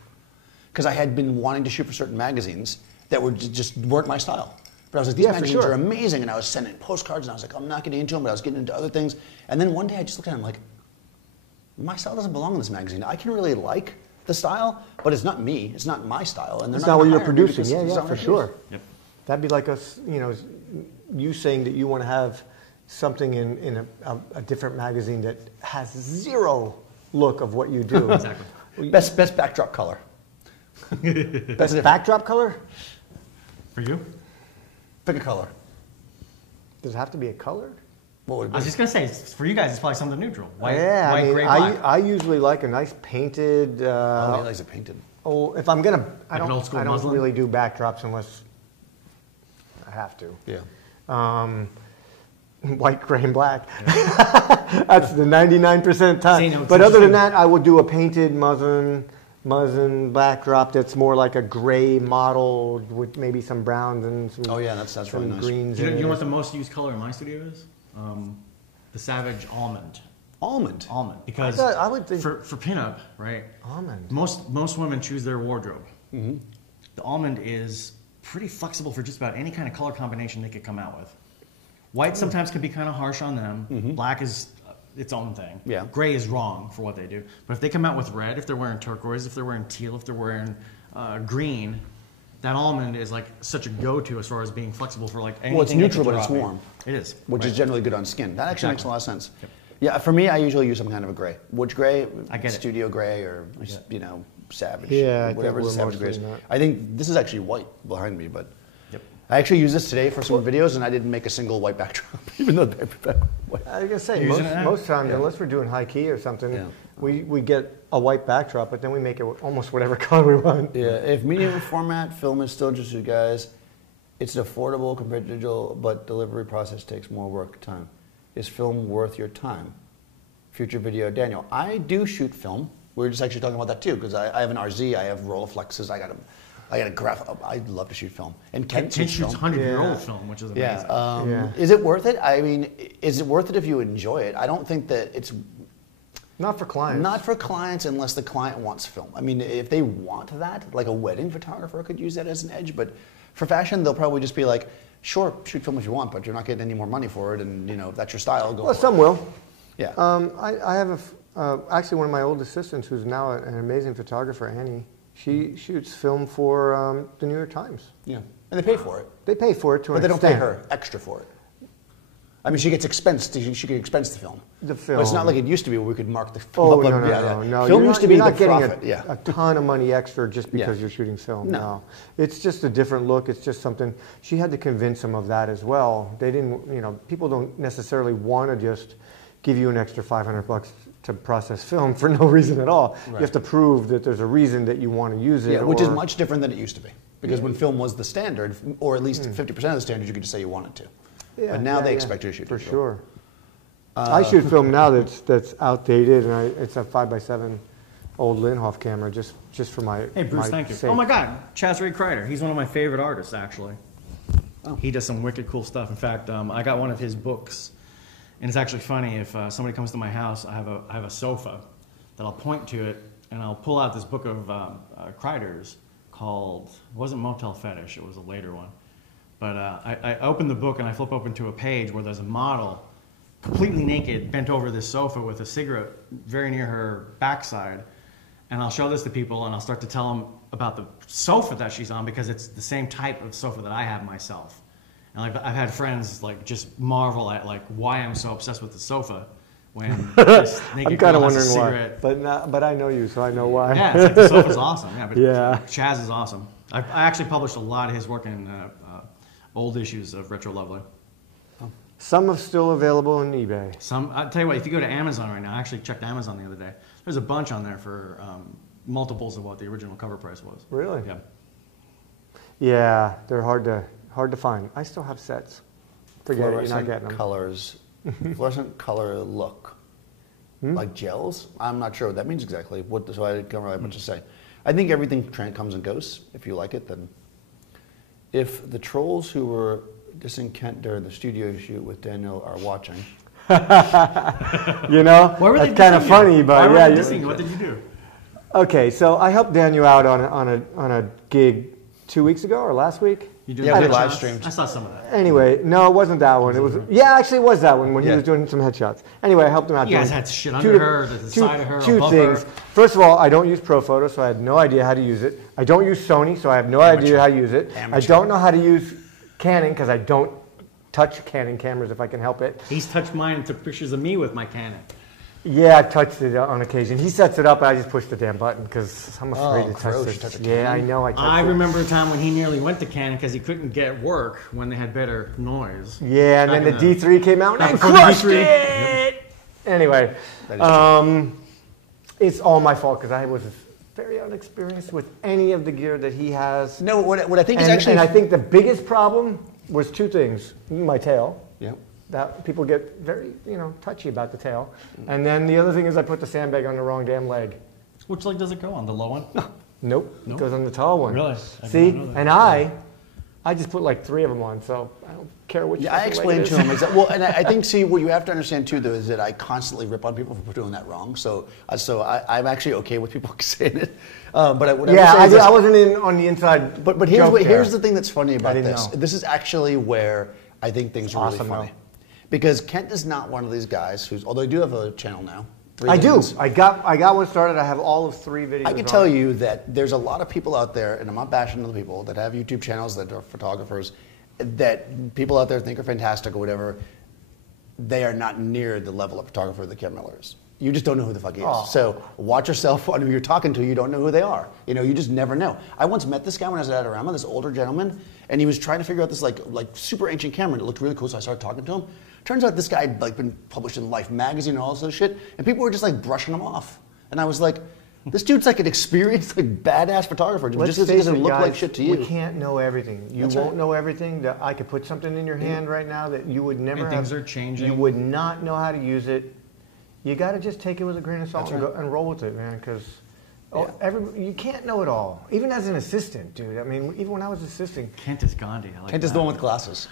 because I had been wanting to shoot for certain magazines that were just weren't my style. But I was like, these Yeah, for magazines sure. are amazing, and I was sending postcards, and I was like, I'm not getting into them, but I was getting into other things. And then one day I just looked at it, and I'm like, my style doesn't belong in this magazine. I can really like the style, but it's not me. It's not my style, and they're It's not not what gonna you're hire me producing. because Yeah, it's yeah, not what for I sure. produce. Yep. That'd be like us, you saying that you want to have something in a different magazine that has zero look of what you do. Exactly. Best backdrop color. Best backdrop color? For you? Pick a color. Does it have to be a color? What would it I be? was just gonna say, for you guys, it's probably something neutral. White, yeah, white, I mean, gray, black. I usually like a nice painted. Oh, he likes it painted. If I'm gonna, I Like an don't, old school I don't muslin? really do backdrops unless I have to. Yeah. White, gray, and black. That's the 99% time. See, no, it's But other than interesting. that, I would do a painted muslin backdrop that's more like a gray model with maybe some browns and some, Oh, yeah, that's some really nice. greens. You know, in you know it. what the most used color in my studio is? The Savage Almond. Almond. Almond. Because I would think- for pinup, right? Almond. Most women choose their wardrobe. The almond is pretty flexible for just about any kind of color combination they could come out with. White sometimes can be kind of harsh on them. Black is its own thing. Yeah. Gray is wrong for what they do. But if they come out with red, if they're wearing turquoise, if they're wearing teal, if they're wearing green, that almond is like such a go-to as far as being flexible for like anything. Well, it's they neutral, could but it's throw at me. warm. It is. Which is Right. generally good on skin. That actually makes a Exactly. lot of sense. Yep. Yeah, for me, I usually use some kind of a gray. Woods gray, I get it. studio gray, or, get it. savage. Yeah, I think whatever the we're savage gray is. mostly not. I think this is actually white behind me, but Yep. I actually used this today for some videos, and I didn't make a single white backdrop, even though they're white. I was gonna say You're most, using it now? most times, unless we're doing high key or something, Yeah. we get a white backdrop, but then we make it almost whatever color we want. Yeah, if medium format film is still interested, you guys, it's affordable compared to digital, but delivery process takes more work time. Is film worth your time? Future video, Daniel. I do shoot film. We were just actually talking about that too, because I have an RZ, I have Rolleiflexes, I got a graph. I love to shoot film. And Kent Kent shoots shoots film. 100-year-old Yeah. film, which is amazing. Yeah. Yeah. Is it worth it? I mean, is it worth it if you enjoy it? I don't think that it's Not for clients. not for clients unless the client wants film. I mean, if they want that, like a wedding photographer could use that as an edge, but for fashion, they'll probably just be like, sure, shoot film if you want, but you're not getting any more money for it, and if that's your style, go Well, for some it. will. Yeah. I have actually one of my old assistants who's now an amazing photographer, Annie. She shoots film for the New York Times. Yeah. And they pay for it, They pay for it to but an they don't pay extent. her extra for it. I mean, she gets expensed. She can expense the film. The But it's not film. like it used to be where we could mark the film Oh, up. no. Film You're used not, to be you're the not getting profit. Yeah. a ton of money extra just because Yeah. you're shooting film. No. It's just a different look. It's just something. She had to convince them of that as well. They didn't, people don't necessarily want to just give you an extra $500 to process film for no reason at all. Right. You have to prove that there's a reason that you want to use it. Yeah, which is or- much different than it used to be. Because when film was the standard, or at least 50% of the standard, you could just say you wanted to. Yeah, But now yeah, they yeah, expect you to shoot for digital. sure. I shoot film now that's outdated, and it's a 5x7 old Linhof camera just for my. Hey, Bruce, my thank you. sake. Oh my God, Chaz Ray Kreider. He's one of my favorite artists, actually. Oh. He does some wicked cool stuff. In fact, I got one of his books, and it's actually funny. If somebody comes to my house, I have a sofa that I'll point to it, and I'll pull out this book of Kreider's called. It wasn't Motel Fetish. It was a later one. But I open the book and I flip open to a page where there's a model, completely naked, bent over this sofa with a cigarette very near her backside. And I'll show this to people and I'll start to tell them about the sofa that she's on because it's the same type of sofa that I have myself. And like, I've had friends like just marvel at like why I'm so obsessed with the sofa when this naked I'm kind girl of has a wondering cigarette. why, but I know you, so I know why. Yeah, it's like the sofa's awesome. Yeah, but Yeah. Chaz is awesome. I actually published a lot of his work in old issues of Retro Lovely. Some are still available on eBay. I'll tell you what, if you go to Amazon right now, I actually checked Amazon the other day. There's a bunch on there for multiples of what the original cover price was. Really? Yeah. Yeah, they're hard to find. I still have sets. Forget it, you're not Fluorescent getting them. colors, fluorescent color look, like gels. I'm not sure what that means exactly. So I don't really have much to say. I think everything comes and goes. If you like it, then. If the trolls who were dissing Kent during the studio shoot with Daniel are watching, Why were they that's kind of dissing you? funny, but Why were yeah. they dissing you? What did you do? Okay, so I helped Daniel out on a gig 2 weeks ago or last week. You doing Yeah, we headshots? live streamed. I saw some of that. Anyway, no, it wasn't that one. It was actually it was that one when he was doing some headshots. Anyway, I helped him out. You guys had shit under her, the side of her, two above things. her. First of all, I don't use ProPhoto, so I had no idea how to use it. I don't use Sony, so I have no idea how to use it. I don't know how to use Canon because I don't touch Canon cameras if I can help it. He's touched mine and took pictures of me with my Canon. Yeah, I touched it on occasion. He sets it up, and I just push the damn button because I'm afraid to touch it. Yeah, I know. I remember a time when he nearly went to Canon because he couldn't get work when they had better noise. Yeah, and then the D3 came out and I crushed it. Anyway, it's all my fault because I was very unexperienced with any of the gear that he has. No, what I think is actually... And I think the biggest problem was two things. My tail. Yep. That people get very, touchy about the tail. And then the other thing is I put the sandbag on the wrong damn leg. Which leg does it go on? The low one? Nope. It goes on the tall one. Really? See? And I just put like 3 of them on, so I don't care which. Yeah, I explained to him exactly. Well, and I think, see, what you have to understand too, though, is that I constantly rip on people for doing that wrong. So I'm actually okay with people saying it. But I wasn't in on the inside. But here's the thing that's funny about this. This is actually where I think things are really funny. Because Kent is not one of these guys who's, although I do have a channel now. I do. I got one started. I have all of 3 videos. I can tell you that there's a lot of people out there, and I'm not bashing other people, that have YouTube channels that are photographers, that people out there think are fantastic or whatever. They are not near the level of photographer that Ken Miller is. You just don't know who the fuck he is. Oh. So watch yourself on who you're talking to. You don't know who they are. You just never know. I once met this guy when I was at Adorama, this older gentleman, and he was trying to figure out this like super ancient camera, and it looked really cool. So I started talking to him. Turns out this guy had been published in Life magazine and all this shit, and people were just brushing him off. And I was like, this dude's an experienced, badass photographer. Just because he doesn't look like shit to you. We can't know everything. You won't know everything. That I could put something in your hand right now that you would never have. Things are changing. You would not know how to use it. You got to just take it with a grain of salt and roll with it, man, because you can't know it all. Even as an assistant, dude. I mean, even when I was assisting. Kent is Gandhi. Kent is the one with glasses.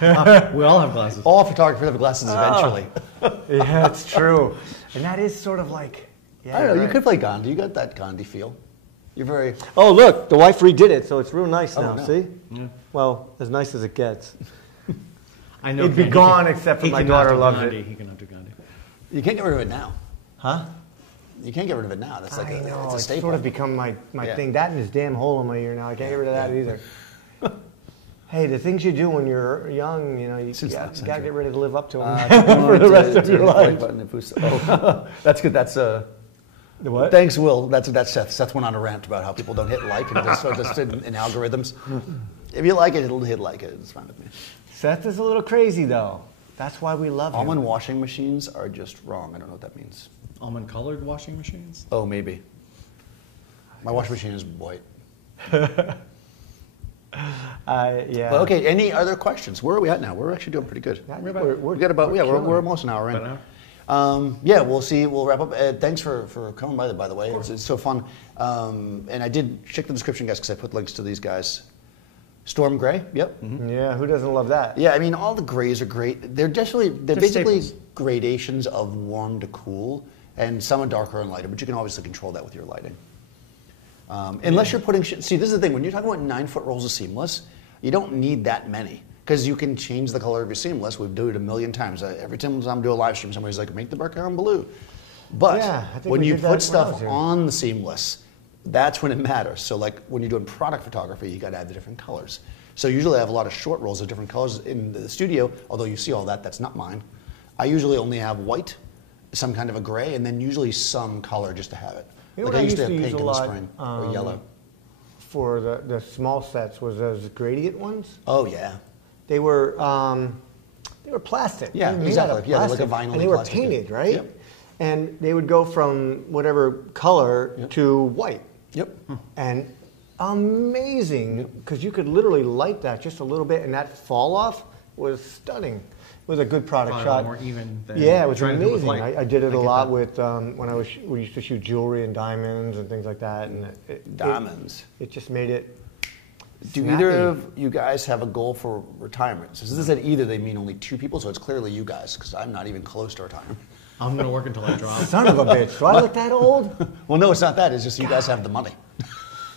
We all have glasses. All photographers have glasses eventually. Yeah, it's true. And that is sort of like... Yeah, I don't know, you could play Gandhi. You got that Gandhi feel. You're very... Oh, look, the wife redid it, so it's real nice now, no. see? Yeah. Well, as nice as it gets. I know It'd be gone except for my daughter loves it. He cannot do Gandhi. You can't get rid of it now. Huh? You can't get rid of it now. That's I know, it's a staple. sort of become my thing. That and this damn hole in my ear now. I can't get rid of that either. Hey, the things you do when you're young, you got to get ready to live up to them for the rest of your life. That's good. That's what? Thanks, Will. That's Seth. Seth went on a rant about how people don't hit like and just in algorithms. If you like it, it'll hit like it. It's fine with me. Seth is a little crazy though. That's why we love him. Almond washing machines are just wrong. I don't know what that means. Almond colored washing machines? Oh, maybe. My washing machine is white. Yeah. Well, okay. Any other questions? Where are we at now? We're actually doing pretty good. We're almost an hour in. Yeah, we'll see. We'll wrap up. Thanks for coming by the way. It's so fun. And I did check the description, guys, because I put links to these guys. Storm Gray. Yep. Mm-hmm. Yeah. Who doesn't love that? Yeah. I mean, all the grays are great. They're basically staples. Gradations of warm to cool, and some are darker and lighter. But you can obviously control that with your lighting. Unless you're putting shit. See, this is the thing. When you're talking about 9-foot rolls of seamless, you don't need that many because you can change the color of your seamless. We've done it a million times. Every time I'm doing a live stream, somebody's like, make the background blue. But when you put stuff on the seamless, that's when it matters. So like when you're doing product photography, you got to add the different colors. So usually I have a lot of short rolls of different colors in the studio, although you see all that, that's not mine. I usually only have white, some kind of a gray, and then usually some color just to have it. You know like I used to have use pink a in lot, the spring, or yellow. For the small sets was those gradient ones. Oh yeah. They were plastic. Yeah, exactly. Yeah, like a vinyl. And they were painted, right? Yep. And they would go from whatever color to white. Yep. And amazing, because you could literally light that just a little bit, and that fall off was stunning. It was a good product Probably shot. More even than yeah, it was trying amazing. To do with light. I did it a lot with when we used to shoot jewelry and diamonds and things like that. And diamonds. It just made it. Do either of you guys have a goal for retirement? So this is that either they mean only 2 people, so it's clearly you guys, because I'm not even close to retirement. I'm going to work until I drop. Son of a bitch. Do I look that old? Well, no, it's not that. It's just you guys have the money.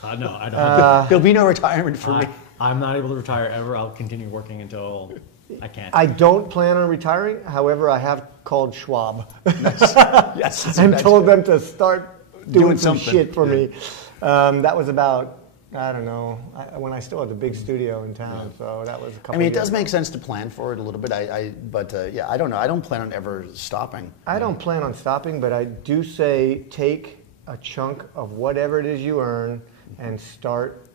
No, I don't. There'll be no retirement for me. I'm not able to retire ever. I'll continue working until I can't. I don't plan on retiring. However, I have called Schwab Yes. and told them to start doing some something. shit for me. That was about, I don't know, when I still had the big studio in town. So that was a couple I mean, it years does ago. make sense to plan for it a little bit. But yeah, I don't know. I don't plan on ever stopping. I don't plan on stopping, but I do say take a chunk of whatever it is you earn and start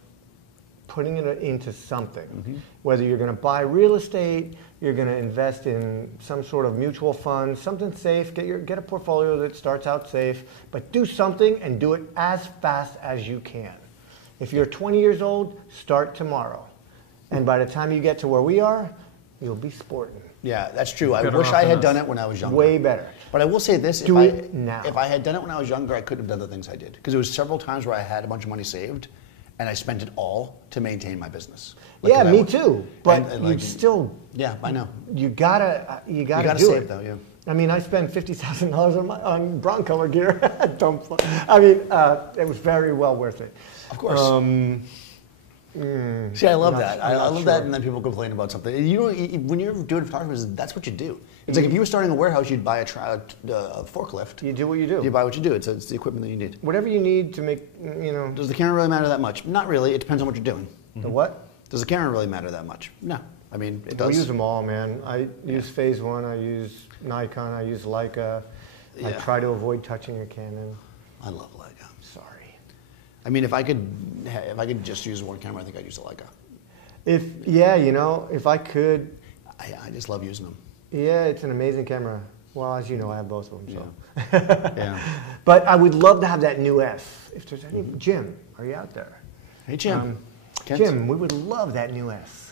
putting it into something. Whether you're going to buy real estate, you're going to invest in some sort of mutual fund, something safe. Get a portfolio that starts out safe, but do something and do it as fast as you can. If you're 20 years old, start tomorrow, and by the time you get to where we are, you'll be sporting. Yeah, that's true. I Better wish off I than had us. done it when I was younger. Way better. But I will say this: Do it now. If I had done it when I was younger, I couldn't have done the things I did because there was several times where I had a bunch of money saved, and I spent it all to maintain my business. Yeah, 'cause I me would- too. But and, you'd still. Yeah, I know. You gotta do save it. though, yeah. I mean, I spent $50,000 on Broncolor gear. I mean, it was very well worth it. Of course. See, I love that. I love that, and then people complain about something. You know, when you're doing photography, that's what you do. It's like if you were starting a warehouse, you'd buy a forklift. You do what you do. You buy what you do. It's the equipment that you need. Whatever you need to make, Does the camera really matter that much? Not really. It depends on what you're doing. the what? Does the camera really matter that much? No. I mean, it does. We use them all, man. I use Phase One. I use Nikon. I use Leica. I Yeah. try to avoid touching a Canon. I love Leica. I'm sorry. I mean, if I could just use one camera, I think I'd use a Leica. If I could, I just love using them. yeah, it's an amazing camera. Well, as you know, I have both of them. So. Yeah. But I would love to have that new S. If there's any, Jim, are you out there? Hey, Jim. Kent? Jim, we would love that new S.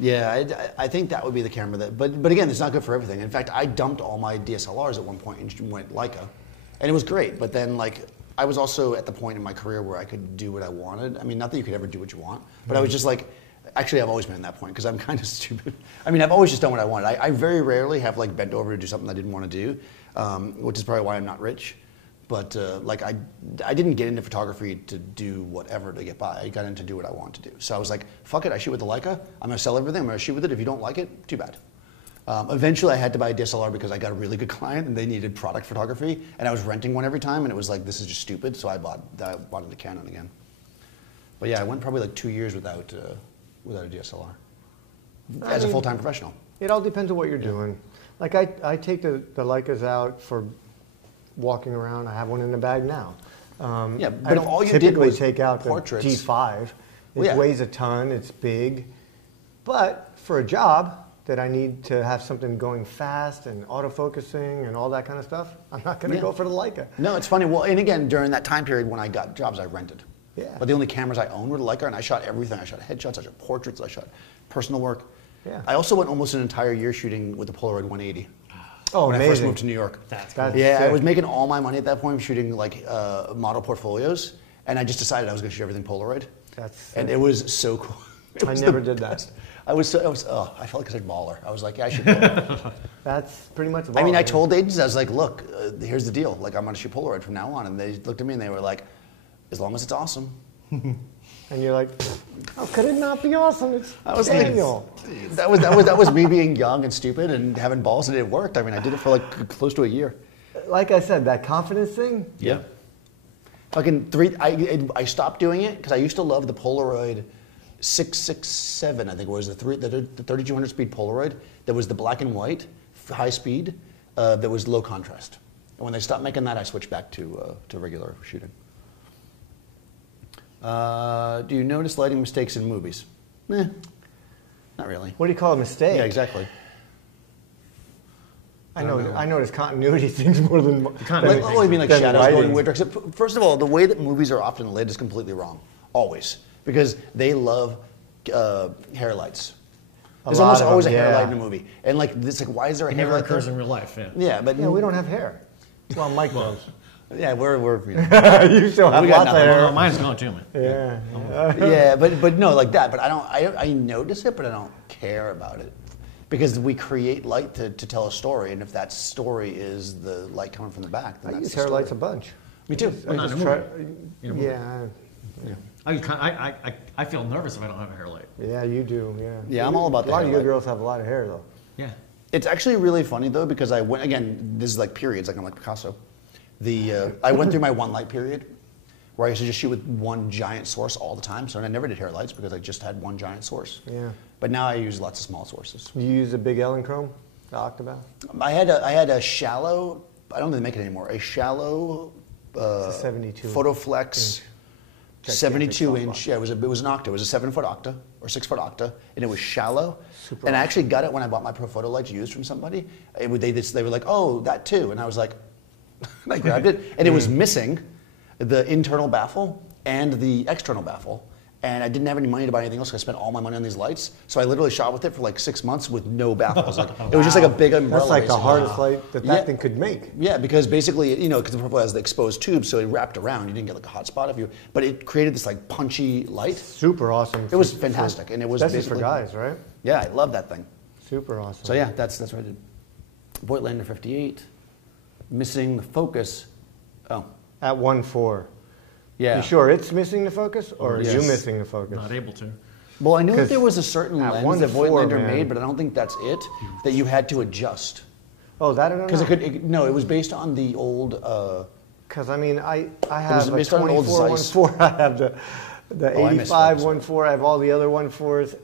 Yeah, I think that would be the camera that. But again, it's not good for everything. In fact, I dumped all my DSLRs at one point and went Leica, and it was great. But then, I was also at the point in my career where I could do what I wanted. I mean, not that you could ever do what you want, but I was just like. Actually, I've always been in that point because I'm kind of stupid. I mean, I've always just done what I wanted. I very rarely have bent over to do something I didn't want to do, which is probably why I'm not rich. But I didn't get into photography to do whatever to get by. I got in to do what I wanted to do. So I was like, fuck it, I shoot with the Leica. I'm going to sell everything. I'm going to shoot with it. If you don't like it, too bad. Eventually, I had to buy a DSLR because I got a really good client and they needed product photography. And I was renting one every time, and it was like, this is just stupid. So I wanted a Canon again. But yeah, I went probably 2 years without a DSLR as a full-time professional. It all depends on what you're doing. Like I take the Leicas out for walking around. I have one in the bag now. Yeah, but I if don't all you did typically was take out portraits- the G5. It Well, yeah. weighs a ton. It's big. But for a job that I need to have something going fast and autofocusing and all that kind of stuff, I'm not going to Yeah. go for the Leica. No, it's funny. Well, and again, during that time period when I got jobs, I rented. Yeah. But the only cameras I owned were the Leica, and I shot everything. I shot headshots, I shot portraits, I shot personal work. Yeah. I also went almost an entire year shooting with the Polaroid 180 Oh, when amazing. I first moved to New York. That's That's cool. Yeah, I sick. was making all my money at that point shooting model portfolios, and I just decided I was going to shoot everything Polaroid. That's And it was so cool. It I was never the did that. best. I felt like a baller. I was like, yeah, I should. Polaroid. That's pretty much I mean, I baller. told agents, I was like, look, here's the deal. I'm going to shoot Polaroid from now on. And they looked at me and they were like, as long as it's awesome. And you're like, how could it not be awesome? It's I was Daniel. like, that was me being young and stupid and having balls, and it worked. I mean, I did it for close to a year. Like I said, that confidence thing, Yeah. I stopped doing it because I used to love the Polaroid 667, I think it was the 3200 speed Polaroid that was the black and white, high speed, that was low contrast. And when they stopped making that, I switched back to regular shooting. Do you notice lighting mistakes in movies? Not really. what do you call a mistake? Yeah, exactly. I notice continuity things more than Continuity What do you mean, like than shadows lighting. going in weird directions? First of all, the way that movies are often lit is completely wrong, always, because they love hair lights. There's lot almost of always a them, hair yeah. light in a movie, and why is there a It hair never light there? occurs in real life. Yeah. Yeah, but Yeah, we don't have hair. Well, Mike does. Yeah, we're you know. You still have We got lots of nothing. hair. Well, mine's gone too, man. Yeah. Yeah, but no, like that. But I notice it, but I don't care about it. Because we create light to tell a story, and if that story is the light coming from the back, then I that's use the hair story. lights a bunch. Me too. Well, not in a try, movie. In a movie. yeah. I feel nervous if I don't have a hair light. Yeah, you do. Yeah. Yeah, I'm all about a the lot hair of you light. girls have a lot of hair though. Yeah. It's actually really funny though because I went again. This is like periods, like I'm like Picasso. I went through my one light period where I used to just shoot with one giant source all the time. So I never did hair lights because I just had one giant source. Yeah. But now I use lots of small sources. You use a big Ellen Chrome, the Octobath. I had a shallow. I don't think they make it anymore. A shallow. It's a 72 Photoflex. inch. 72 Gigantic inch. Yeah, it was an octa. It was a 7-foot octa or 6-foot octa, and it was shallow. Super and I awesome. actually got it when I bought my Profoto lights used from somebody. They were like, oh, that too, and I was like, I grabbed it, and it was missing the internal baffle and the external baffle. And I didn't have any money to buy anything else, so I spent all my money on these lights. So I literally shot with it for like 6 months with no baffle. It was, like, it was just like a big umbrella. That's like the basically. hardest light that Yeah. thing could make. Yeah, because basically, because the Profoto has the exposed tube, so it wrapped around. You didn't get like a hot spot but it created this like punchy light. Super awesome. It was fantastic, and it was especially basically for guys, right? Yeah, I love that thing. Super awesome. So yeah, that's what I did. Voigtlander 58, missing the focus. Oh, At 1.4. yeah. You sure it's missing the focus, or are Yes. you missing the focus? Not able to. Well, I know that 'Cause there was a certain at lens that 1.4, Voigtlander man. made, but I don't think that's it. That you had to adjust Oh, that I don't because know. it was based on the old. Because I mean, I was have a based on an old 24 Zeiss. 1.4. I have the Oh, I missed 85 focus. 1.4. I have all the other 1.4s.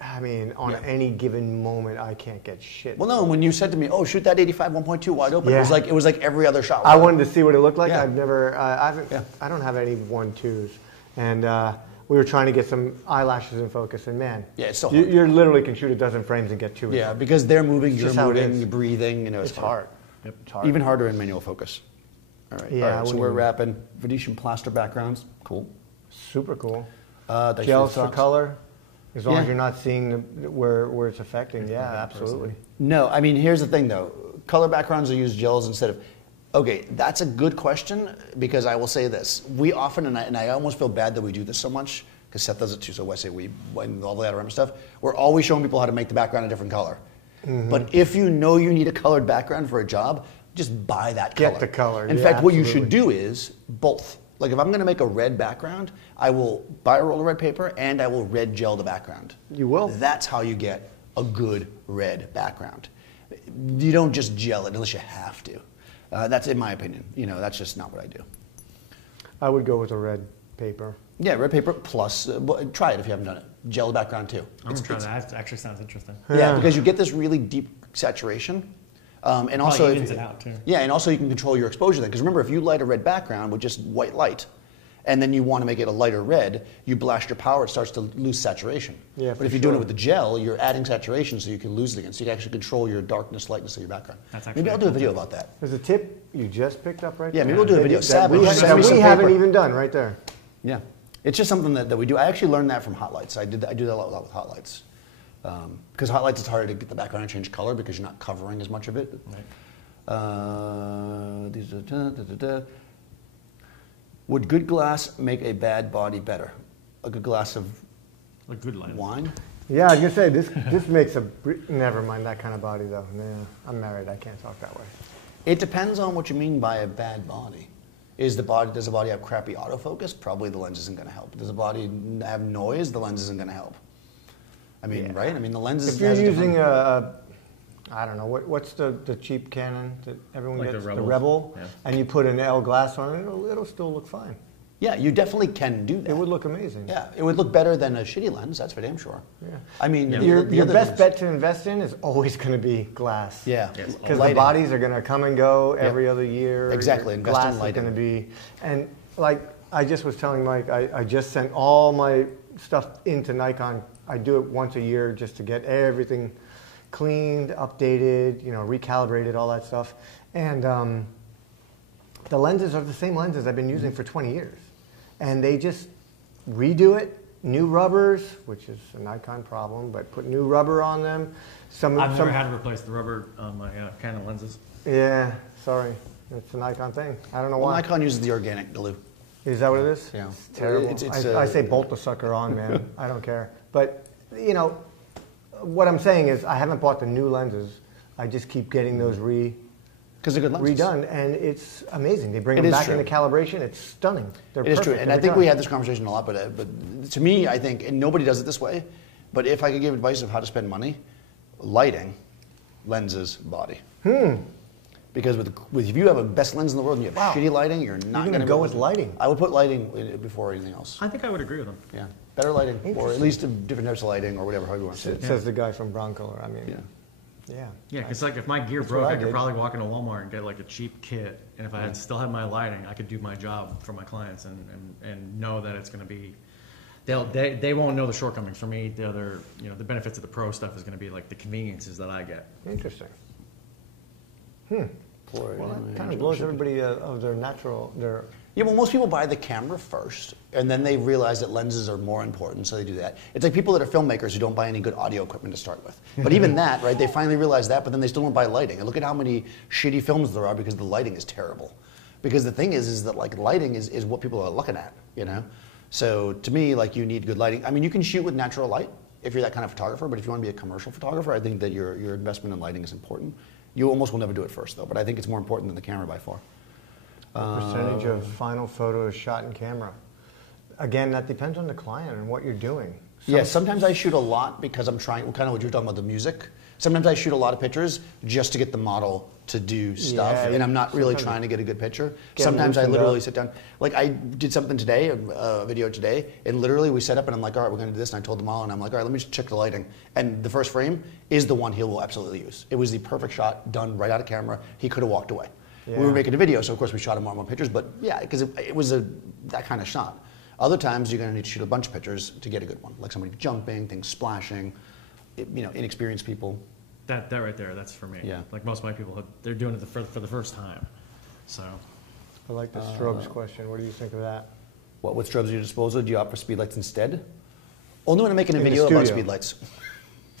I mean, on Yeah. any given moment, I can't get shit. Well, no, when you said to me, "Oh, shoot that 85 1.2 wide open," Yeah. it was like every other shot. I wanted to see what it looked like. Yeah. I've never, I haven't, Yeah. I don't have any 1.2s, and we were trying to get some eyelashes in focus, and man, Yeah, it's so you hard. you literally can shoot a dozen frames and get two. in Yeah, focus. because they're moving, It's you're just how it moving, is. you're breathing. It's hard. Yep. It's hard. Even harder in manual focus. All right. Yeah, All I right, so wouldn't we're even- wrapping Venetian plaster backgrounds. Cool. Super cool. Thanks Gels the for socks. color, as long Yeah. as you're not seeing where it's affecting. Yeah, absolutely. No, I mean, here's the thing though. Color backgrounds will use gels instead of. Okay, that's a good question because I will say this. We often, and I almost feel bad that we do this so much because Seth does it too, so I say we, and all the Adorama stuff, we're always showing people how to make the background a different color. Mm-hmm. But if you know you need a colored background for a job, just buy that color. Get the color, In yeah, fact, what you should absolutely. do is both. Like if I'm going to make a red background, I will buy a roll of red paper and I will red gel the background. You will? That's how you get a good red background. You don't just gel it unless you have to. That's in my opinion. That's just not what I do. I would go with a red paper. Yeah, red paper plus, try it if you haven't done it. Gel the background too. I'm gonna try that. That actually sounds interesting. Yeah, because you get this really deep saturation. And also, Probably if evens you- it out, too. Yeah, and also you can control your exposure then. Because remember, if you light a red background with just white light, and then you want to make it a lighter red, you blast your power, it starts to lose saturation. Yeah, but for if you're doing it sure. with the gel, you're adding saturation so you can lose it again. So you can actually control your darkness, lightness of your background. That's actually Maybe I'll do a video about that. There's a tip you just picked up right Yeah, there. maybe we'll do a video. That Savage, we, send that me some we haven't paper. even done right there. Yeah, it's just something that we do. I actually learned that from hot lights. I do that a lot with hot lights. Because hot lights, it's harder to get the background and change color because you're not covering as much of it. Right. Would good glass make a bad body better? A good glass of A good line. wine? Yeah, I was gonna say this makes a. Never mind that kind of body though. Yeah, I'm married. I can't talk that way. It depends on what you mean by a bad body. Does the body have crappy autofocus? Probably the lens isn't going to help. Does the body have noise? The lens isn't going to help. I mean, Yeah. right? I mean, the lens is. If you're has a using different- I don't know what's the cheap Canon that everyone Like the gets, the Rebels? Rebel, Yeah. and you put an L glass on it, it'll still look fine. Yeah, you definitely can do that. It would look amazing. Yeah, it would look better than a shitty lens. That's for damn sure. Yeah. I mean, Yeah. Your the other best things- bet to invest in is always going to be glass. Yeah, Yes. Because the Lighting. bodies are going to come and go every other year. Exactly, Your invest glass in is lighting. going to be, and like I just was telling Mike, I just sent all my stuff into Nikon. I do it once a year just to get everything cleaned, updated, recalibrated, all that stuff. And the lenses are the same lenses I've been using for 20 years. And they just redo it, new rubbers, which is a Nikon problem, but put new rubber on them. I've never had to replace the rubber on my Canon lenses. Yeah, sorry. It's a Nikon thing. I don't know Well, why. Nikon uses the organic glue. Is that what it is? Yeah. It's terrible. I say bolt the sucker on, man. I don't care. But, what I'm saying is I haven't bought the new lenses. I just keep getting those Because they're good lenses. redone, and it's amazing. They bring It them is back true. into calibration. It's stunning. They're It is true, perfect and I every think time. we had this conversation a lot. But to me, I think, and nobody does it this way. But if I could give advice of how to spend money, lighting, lenses, body. Because if you have a best lens in the world and you have shitty lighting, you're not You're going to go with lighting. I would put lighting before anything else. I think I would agree with him. Yeah, better lighting, or at least different types of lighting, or whatever how you want to say it. Says the guy from Broncolor. I mean, Yeah. yeah. Yeah, because like if my gear That's broke, what I I could did. probably walk into Walmart and get like a cheap kit, and if I had still had my lighting, I could do my job for my clients and know that it's going to be. They won't know the shortcomings. For me, the other the benefits of the pro stuff is going to be like the conveniences that I get. Interesting. Boy, Well, anyway, that kind of Angel blows should be- everybody of their. Yeah, well, most people buy the camera first, and then they realize that lenses are more important, so they do that. It's like people that are filmmakers who don't buy any good audio equipment to start with. But even that, right, they finally realize that, but then they still don't buy lighting. And look at how many shitty films there are because the lighting is terrible. Because the thing is that like lighting is what people are looking at, you know? So to me, like you need good lighting. I mean, you can shoot with natural light if you're that kind of photographer, but if you want to be a commercial photographer, I think that your investment in lighting is important. You almost will never do it first, though, but I think it's more important than the camera by far. Percentage of final photos shot in camera. Again, that depends on the client and what you're doing. Yeah, sometimes I shoot a lot because I'm trying, kind of what you're talking about, the music. Sometimes I shoot a lot of pictures just to get the model to do stuff, Yeah, and I'm not really sometimes trying to get a good picture. get Sometimes I loosened literally up. sit down. Like I did something today, a video today, and literally we set up and I'm like, all right, we're going to do this, and I told the model, and I'm like, all right, let me just check the lighting. And the first frame is the one he will absolutely use. It was the perfect shot, done right out of camera. He could have walked away. We were Yeah. making a video, so of course we shot him on more pictures, but yeah, because it was that kind of shot. Other times you're going to need to shoot a bunch of pictures to get a good one, like somebody jumping, things splashing, inexperienced people. That right there, that's for me. Yeah. Like most of my people, they're doing it for the first time. So I like the strobes question. What do you think of that? What with strobes at your disposal? Do you opt for speedlights instead? Only when I'm making a In the video about studio. speedlights.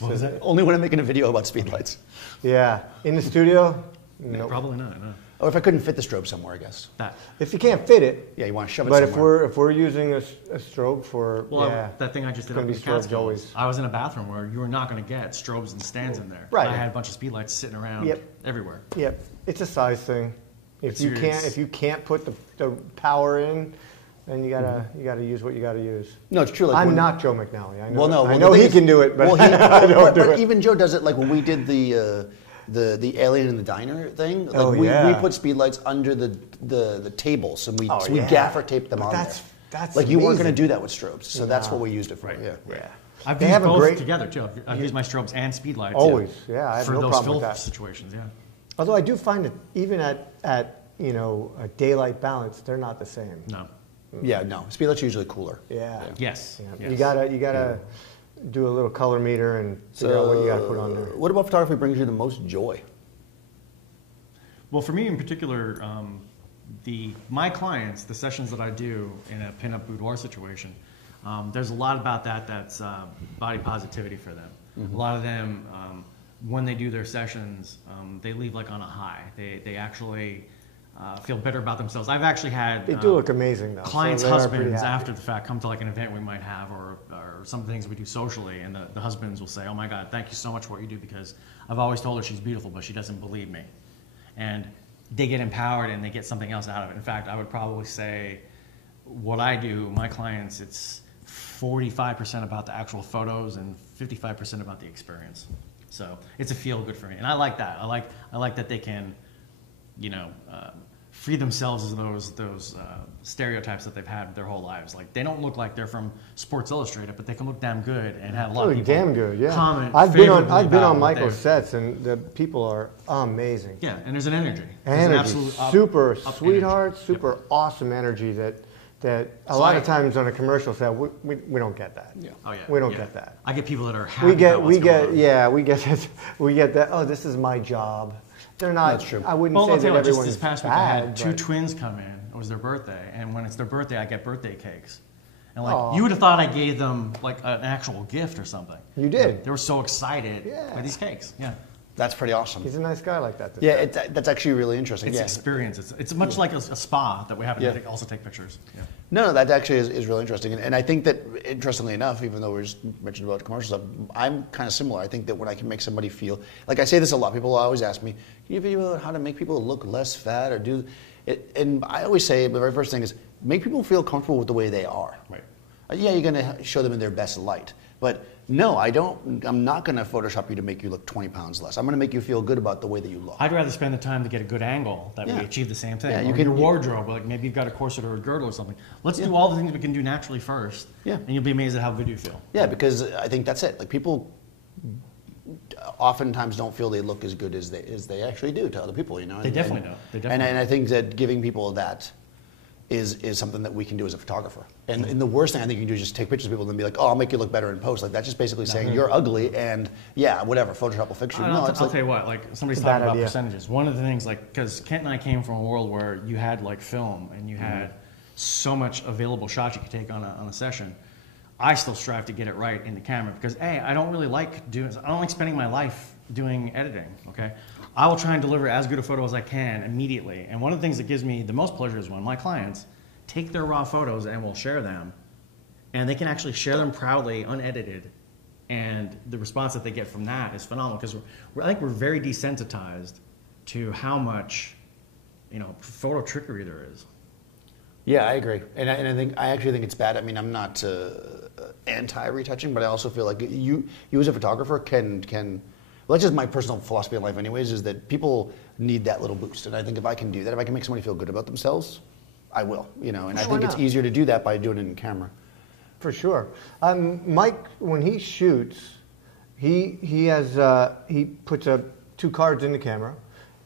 what was that? Only when I'm making a video about speedlights. Yeah, in the studio. Nope. Probably not. No. Or if I couldn't fit the strobe somewhere, I guess. That. If you can't fit it. Yeah, you want to shove it But somewhere. if we're using a strobe for Well, that thing I just did gonna up in be the strobes Catskills, always. I was in a bathroom where you were not going to get strobes and stands in there. Right. I had a bunch of speedlights sitting around Yep. everywhere. Yep, it's a size thing. If It's- you can't put the power in, then you gotta use what you gotta use. No, it's true. Like I'm when- not Joe McNally. I know. Well, no. I well, know the thing he is- can do it, but well, I don't do but it. even Joe does it. Like when we did the alien in the diner thing. Like Oh, we yeah. put speedlights under the tables, and we Oh, so we yeah. gaffer taped them But on that's- there. that's like you weren't going to amazing. do that with strobes, so that's No. what we used it for. Right. Yeah. Yeah. I've They used have a both great- together too. I've used my strobes and speedlights. Always, yeah, I have for no those problem fill with that. situations. Yeah. Although I do find that even at a daylight balance, they're not the same. No. Yeah, no. Speedlights are usually cooler. Yeah. Yes. Yeah. Yes. You gotta do a little color meter and figure out what you gotta put on there. What about photography brings you the most joy? Well, for me in particular, my clients, the sessions that I do in a pinup boudoir situation, there's a lot about that's body positivity for them. Mm-hmm. A lot of them, when they do their sessions, they leave like on a high. They actually feel better about themselves. I've actually had They do look amazing though. so clients' they are pretty husbands happy. after the fact come to like an event we might have or some things we do socially, and the husbands will say, "Oh my God, thank you so much for what you do, because I've always told her she's beautiful, but she doesn't believe me." And they get empowered and they get something else out of it. In fact, I would probably say what I do, my clients, it's 45% about the actual photos and 55% about the experience. So it's a feel good for me, and I like that. I like that they can, free themselves of those stereotypes that they've had their whole lives. Like they don't look like they're from Sports Illustrated, but they can look damn good and have a lot Oh, of people damn good, yeah. comment. I've been favorably about on what Michael's they're- sets, and the people are amazing. Yeah, and there's an energy. There's an Energy, absolute up- super up sweetheart, energy. super Yep. awesome energy that a So lot I- of times on a commercial set we don't get that. Yeah. Oh yeah. We don't yeah. get that. I get people that are happy. about what's We get that. Oh, this is my job. They're not. That's true. I wouldn't Well, say I'll tell that you what, just everyone's this past week, I bad, had two but- twins come in. It was their birthday, and when it's their birthday, I get birthday cakes. And like Aw. you would have thought I gave them like an actual gift or something. You did. They were so excited Yeah. by these cakes. Yeah. That's pretty awesome. He's a nice guy like that. Yeah, that's actually really interesting. It's yeah. experience. It's much like a spa that we happen to also take pictures. Yeah. No, that actually is really interesting. And I think that, interestingly enough, even though we just mentioned about commercial stuff, I'm kind of similar. I think that when I can make somebody feel, like I say this a lot, people always ask me, can you video about how to make people look less fat or do it? And I always say the very first thing is make people feel comfortable with the way they are. Right. Yeah, you're going to show them in their best light. But no, I'm not going to Photoshop you to make you look 20 pounds less. I'm going to make you feel good about the way that you look. I'd rather spend the time to get a good angle that we achieve the same thing. Yeah, you your wardrobe, like maybe you've got a corset or a girdle or something. Let's do all the things we can do naturally first. Yeah. And you'll be amazed at how good you feel. Yeah, because I think that's it. Like people oftentimes don't feel they look as good as they actually do to other people. You know, They definitely don't. They definitely and I think that giving people that is something that we can do as a photographer. And the worst thing I think you can do is just take pictures of people and then be like, oh, I'll make you look better in post. Like that's just basically saying you're ugly and yeah, whatever, Photoshop will fix you. I'll tell you what, like somebody's talking about idea. percentages. One of the things, like, because Kent and I came from a world where you had like film and you had so much available shots you could take on a session. I still strive to get it right in the camera because I don't really like doing. I don't like spending my life doing editing. Okay, I will try and deliver as good a photo as I can immediately. And one of the things that gives me the most pleasure is when my clients take their raw photos and will share them, and they can actually share them proudly, unedited, and the response that they get from that is phenomenal because I think we're very desensitized to how much, photo trickery there is. Yeah, I agree, and I actually think it's bad. I mean, I'm not anti-retouching, but I also feel like you as a photographer can. Well, that's just my personal philosophy in life, anyways. Is that people need that little boost, and I think if I can do that, if I can make somebody feel good about themselves, I will. And I think it's easier to do that by doing it in camera. For sure. Mike, when he shoots, he puts two cards in the camera,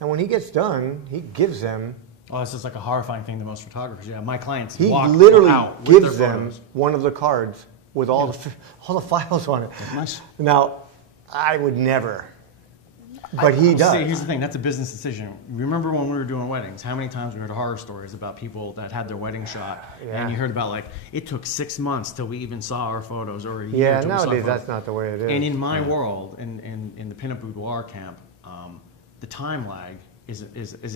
and when he gets done, he gives them. Oh, this is like a horrifying thing to most photographers. Yeah, my clients He walk literally out with gives their them photos. one of the cards with all the files on it. Nice. Now, I would never, but he does. See, here's the thing. That's a business decision. Remember when we were doing weddings, how many times we heard horror stories about people that had their wedding shot, and you heard about, like, it took 6 months till we even saw our photos, or a year Yeah, till we saw nowadays photos. that's not the way it is. And in my world, in the pinup boudoir camp, the time lag is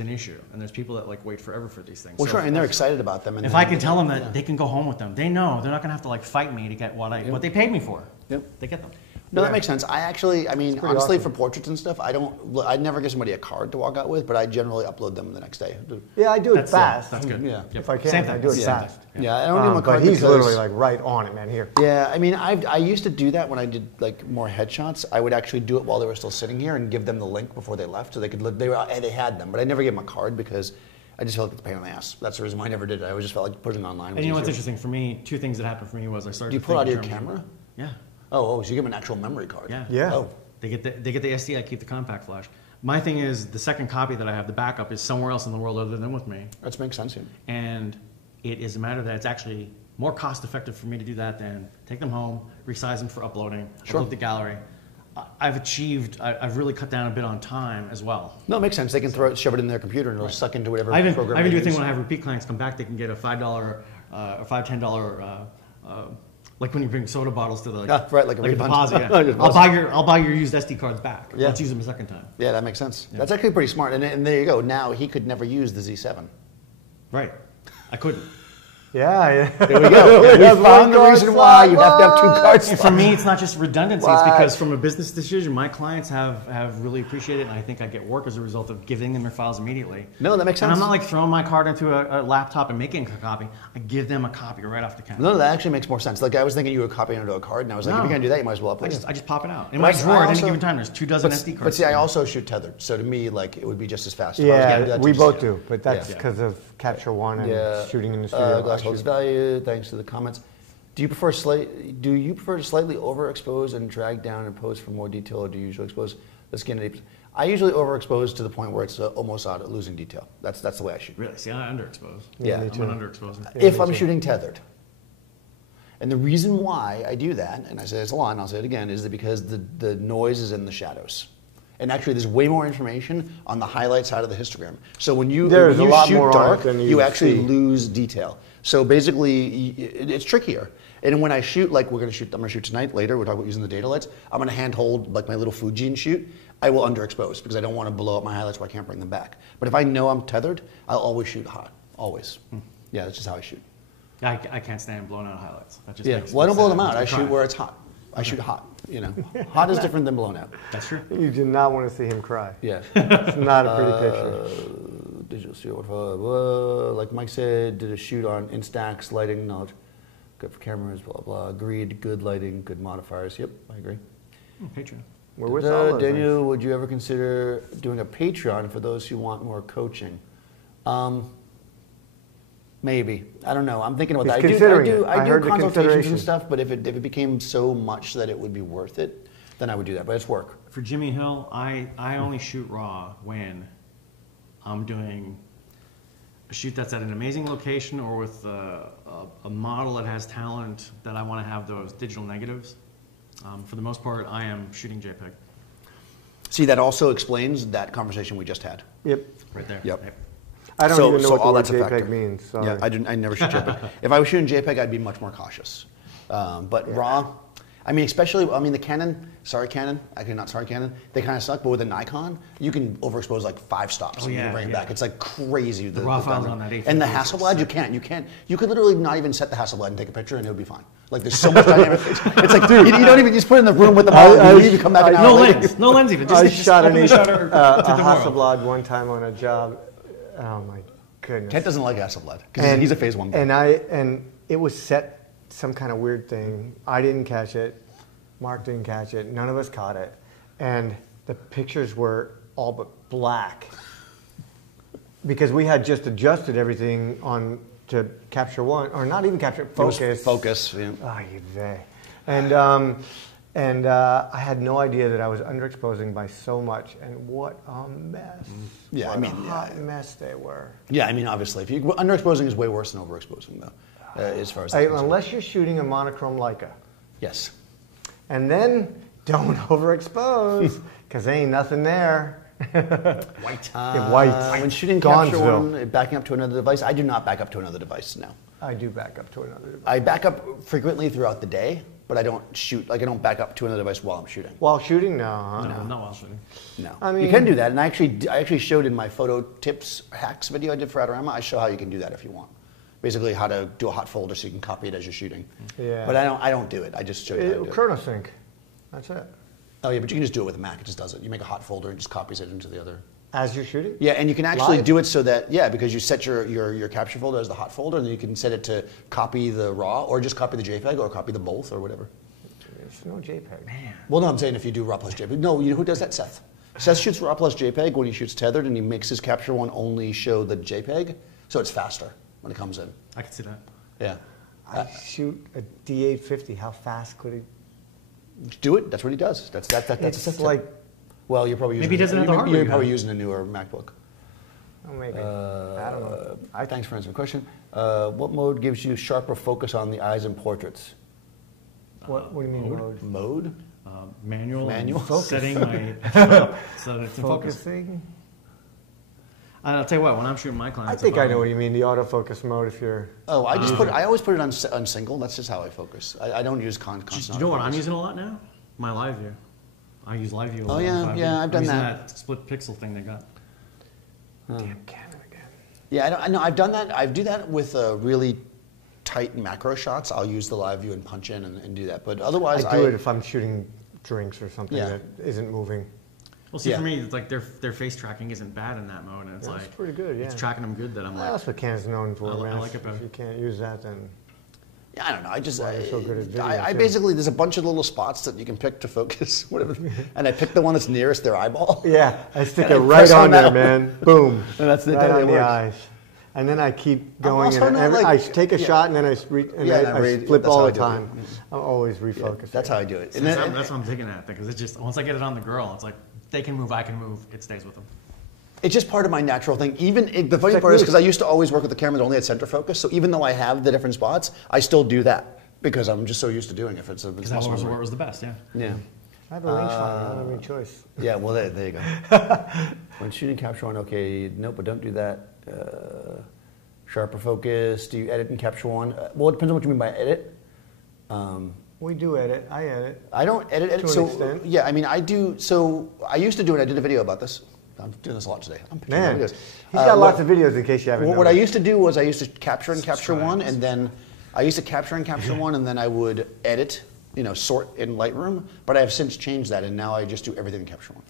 an issue, and there's people that like wait forever for these things. Well, sure, and they're excited about them. And If I can tell them that they can go home with them, they know they're not going to have to like fight me to get what they paid me for. Yep. They get them. No, that makes sense. I mean, honestly, awesome. for portraits and stuff, I'd never give somebody a card to walk out with, but I generally upload them the next day. Yeah, I do it fast. That's good. Yeah. If I can, Same thing. I do it Same fast. thing. Yeah, I don't give them a card but he's because- literally like right on it, man. Here. Yeah, I mean, I used to do that when I did like more headshots. I would actually do it while they were still sitting here and give them the link before they left, so they could look. They had them, but I never gave them a card because I just felt like it's a pain in the ass. That's the reason why I never did it. I always just felt like putting it online. And you know what's interesting for me? Two things that happened for me was I started. Do you to pull think out in your terms of- camera? Yeah. Oh, so you give them an actual memory card? Yeah. Yeah. Oh, They get the SD. I keep the compact flash. My thing is the second copy that I have, the backup, is somewhere else in the world other than with me. that makes sense. Yeah. And it is a matter that it's actually more cost effective for me to do that than take them home, resize them for uploading, Sure. upload the gallery. I've really cut down a bit on time as well. No, it makes sense. They can shove it in their computer and it'll suck into whatever I even program. do a they thing use. when I have repeat clients come back, they can get a $5 or $10, like when you bring soda bottles to the right, like a refund. deposit. Yeah. I'll buy your used SD cards back. Yeah. Let's use them a second time. Yeah, that makes sense. That's actually pretty smart. And there you go. Now he could never use the Z7. Right. I couldn't. Yeah. There we go. Yeah, we found the reason why you have to have two cards. And for me, it's not just redundancy. It's What? because from a business decision, my clients have really appreciated it, and I think I get work as a result of giving them their files immediately. No, that makes sense. And I'm not like throwing my card into a laptop and making a copy. I give them a copy right off the counter. No, that actually makes more sense. Like I was thinking you were copying it onto a card, and I was like, if No. you're gonna do that, you might as well upload I it. just pop it out. In But my I drawer at any also- given time, there's 24 SD cards. But see, I also shoot tethered, so to me, like it would be just as fast. If I was gonna do Yeah, that we to both just- do, but that's Yeah. because of Capture One and Yeah. shooting in the studio. Glass I holds shoot- value. Thanks to the comments. Do you prefer to slightly overexpose and drag down and pose for more detail, or do you usually expose the skin? I usually overexpose to the point where it's almost out of losing detail. That's the way I shoot. Really? See, I underexpose. Yeah, me I'm too. an underexposer. If I'm shooting tethered. And the reason why I do that, and I say this a lot, and I'll say it again, is that because the noise is in the shadows. And actually, there's way more information on the highlight side of the histogram. So when you There's a lot shoot more on it dark, than you you actually see. lose detail. So basically, it's trickier. And when I shoot, like I'm gonna shoot tonight, later, we're talking about using the data lights, I'm gonna hand hold like my little Fuji and shoot. I will underexpose because I don't want to blow up my highlights where I can't bring them back. But if I know I'm tethered, I'll always shoot hot, always. Yeah, that's just how I shoot. I can't stand blowing out highlights. That just Yeah, makes well, I don't me blow sad. them out. I Makes me shoot cry. where it's hot. I shoot hot, Hot is different than blown out. That's true. You do not want to see him cry. Yeah. It's not a pretty picture. Digital studio, like Mike said, did a shoot on Instax lighting, knowledge, good for cameras, blah, blah. Agreed, good lighting, good modifiers. Yep, I agree. Patreon. We're with all those Daniel, things. would you ever consider doing a Patreon for those who want more coaching? Maybe. I don't know. I'm thinking about that. He's considering it. I I do heard the consultations consideration. and stuff, but if it became so much that it would be worth it, then I would do that. But it's work. For Jimmy Hill, I only shoot raw when I'm doing a shoot that's at an amazing location or with a model that has talent that I want to have those digital negatives. For the most part, I am shooting JPEG. See, that also explains that conversation we just had. Yep. Right there. Yep. I don't even know what the all word that's a factor. JPEG means. Sorry. Yeah, I never shoot JPEG. If I was shooting JPEG, I'd be much more cautious. But RAW, especially, the Canon, Canon, they kind of suck, but with a Nikon, you can overexpose like 5 stops and you can bring it back. It's like crazy. The raw files on that 850 and the Hasselblad, you could literally not even set the Hasselblad and take a picture and it would be fine. Like there's so much dynamic. It's like, dude, you don't even just put it in the room with the model, you leave, you come back an hour later. No lens even. I Just shot open a the shutter to the world. Hasselblad one time on a job. Oh my goodness. Kent doesn't like Hasselblad because he's a phase 1 guy. And it was set some kind of weird thing. I didn't catch it. Mark didn't catch it. None of us caught it. And the pictures were all but black because we had just adjusted everything on to capture one, or not even capture, focus. It was focus. Yeah. Oh, you they. And I had no idea that I was underexposing by so much, and what a mess. Yeah, what a hot mess they were. Yeah, obviously, underexposing is way worse than overexposing, though, as far as that's concerned. Unless you're shooting a monochrome Leica. Yes. And then don't overexpose, because ain't nothing there. White. White. When shooting Capture Gonzville. One, backing up to another device, I do not back up to another device now. I do back up to another device. I back up frequently throughout the day, but I don't shoot, I don't back up to another device while I'm shooting. While shooting? No. Huh? No, not while shooting. No. I mean- you can do that, and I actually showed in my photo tips hacks video I did for Adorama, I show how you can do that if you want. Basically how to do a hot folder so you can copy it as you're shooting. Yeah. But I don't do it, I just show you how to do it. ChronoSync. That's it. Oh yeah, but you can just do it with a Mac, it just does it. You make a hot folder and just copies it into the other. As you're shooting? Yeah, and you can actually Live? do it so that, because you set your capture folder as the hot folder, and then you can set it to copy the RAW, or just copy the JPEG, or copy the both, or whatever. There's no JPEG. Man. Well, no, I'm saying if you do RAW plus JPEG. No, you know who does that? Seth. Seth shoots RAW plus JPEG when he shoots tethered, and he makes his capture one only show the JPEG, so it's faster when it comes in. I can see that. Yeah. I shoot a D850. How fast could it? Do it. That's what he does. That's a Seth It's tip. like, Well, you're probably using. Maybe he doesn't have the hardware You're you probably have. using a newer MacBook. oh, maybe. I don't know. Thanks for answering the question. What mode gives you sharper focus on the eyes in portraits? What do you mean mode? Mode? Manual. Manual? Setting my up so that it's in focus. Focusing? I'll tell you what. When I'm shooting my clients, I think if I I'm- know what you mean, the autofocus mode if you're... Oh, I always put it on single. That's just how I focus. I don't use constant. Do you know what I'm using a lot now? My live view. I use live view. A lot Oh, yeah, in 5D. yeah, I've done I'm using that. split pixel thing they got. Damn Canon again. Yeah, I know. I've done that. I do that with really tight macro shots. I'll use the live view and punch in and do that. But otherwise, I do it if I'm shooting drinks or something Yeah. that isn't moving. Well, see, Yeah. for me, it's like their face tracking isn't bad in that mode, and it's That's like pretty good, yeah. It's tracking them good that I'm like. That's what Canon's known for, I man. like it better. If you can't use that, then... Yeah, I don't know. I just Why you're so good at video, I too. basically there's a bunch of little spots that you can pick to focus, whatever, and I pick the one that's nearest their eyeball. Yeah, I stick And it I right press on on there, that man. Boom. And that's it. Right That on the works. eyes. And then I keep going, also and not I like- take a yeah. shot, and then I flip that's all how the I do it. time. I'm always Yeah, refocusing. that's how I do it. See, And then- that's what I'm digging at, because it's just once I get it on the girl, it's like they can move, I can move, it stays with them. It's just part of my natural thing. The funny part is because I used to always work with the camera that only had center focus, so even though I have the different spots, I still do that because I'm just so used to doing it. If it's Because that muscle was memory. where it was the best, yeah. Yeah. I have a rangefinder. I don't have any choice. Yeah, well, there you go. When shooting Capture One, okay, nope, but don't do that. Sharper focus. Do you edit in Capture One? Well, it depends on what you mean by edit. We do edit. I edit. I don't edit To an so extent. yeah, I mean I do. So I used to do it. I did a video about this. I'm doing this a lot today. I'm picking Man, videos. he's got lots of videos in case you haven't What I noticed. used to do was I used to capture and capture one, Subscribes. and then I used to capture and capture one, and then I would edit, sort in Lightroom. But I have since changed that, and now I just do everything in Capture One.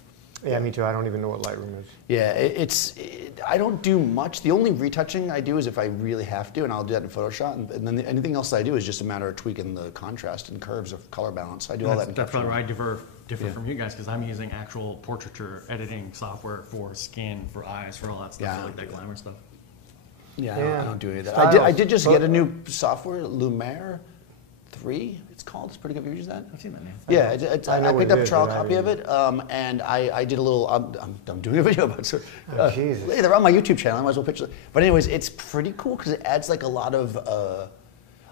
Yeah, me too. I don't even know what Lightroom is. Yeah, I don't do much. The only retouching I do is if I really have to, and I'll do that in Photoshop. And then anything else I do is just a matter of tweaking the contrast and curves of color balance. I do all that in That's Capture probably One. where I differ Yeah. from you guys because I'm using actual portraiture editing software for skin, for eyes, for all that stuff, Yeah, I for don't like that do that. glamour stuff. Yeah, Yeah. I don't do any of that. Styles. I did just get a new software, Lumiere 3, it's called. It's pretty good. Have you used that? I've seen that name. Yeah, I know I what picked it up a is, trial but I copy of didn't- it, and I did a little. I'm doing a video about it. So, Oh, Jesus. hey, they're on my YouTube channel. I might as well pitch it. But anyways, it's pretty cool because it adds like a lot of,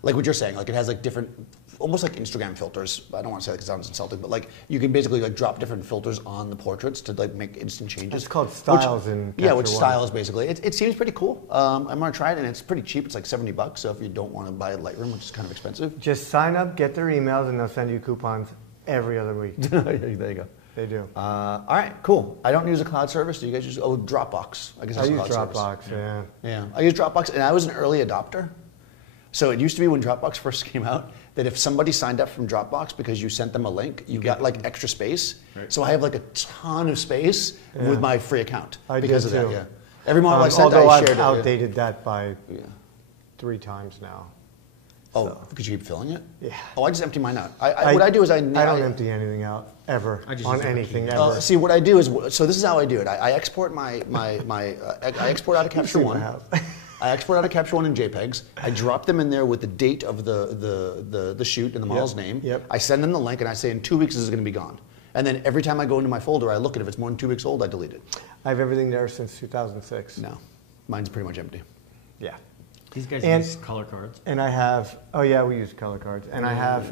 like what you're saying. Like it has like different, almost like Instagram filters. I don't want to say that because it sounds insulting, but like you can basically like drop different filters on the portraits to like make instant changes. It's called styles in Yeah, Capture which One. styles basically. It seems pretty cool. I'm gonna try it, and it's pretty cheap. It's like $70. So if you don't want to buy Lightroom, which is kind of expensive, Just sign up, get their emails, and they'll send you coupons every other week. there you go. They do. All right, cool. I don't use a cloud service. Do you guys use Dropbox? I guess I that's a use cloud service. Dropbox, yeah. Yeah, I use Dropbox, and I was an early adopter. So it used to be when Dropbox first came out that if somebody signed up from Dropbox because you sent them a link, you got like extra space. Right. So I have like a ton of space Yeah. with my free account I because do of too. that. Yeah. Every model I sent, although I I've shared it. Yeah. outdated that by Yeah. 3 times now. Oh, So. because you keep filling it? Yeah. Oh, I just empty mine out. What I do is I don't empty anything out ever I just on use it for anything keynote. ever. See, what I do is, so this is how I do it. I export I export out of Capture see my One. house. I export out of Capture One in JPEGs. I drop them in there with the date of the shoot and the model's name. Yep. I send them the link and I say in 2 weeks this is going to be gone. And then every time I go into my folder, I look at it. If it's more than 2 weeks old, I delete it. I have everything there since 2006. No, mine's pretty much empty. Yeah. These guys And- use color cards. And I have, oh yeah, we use color cards. And I have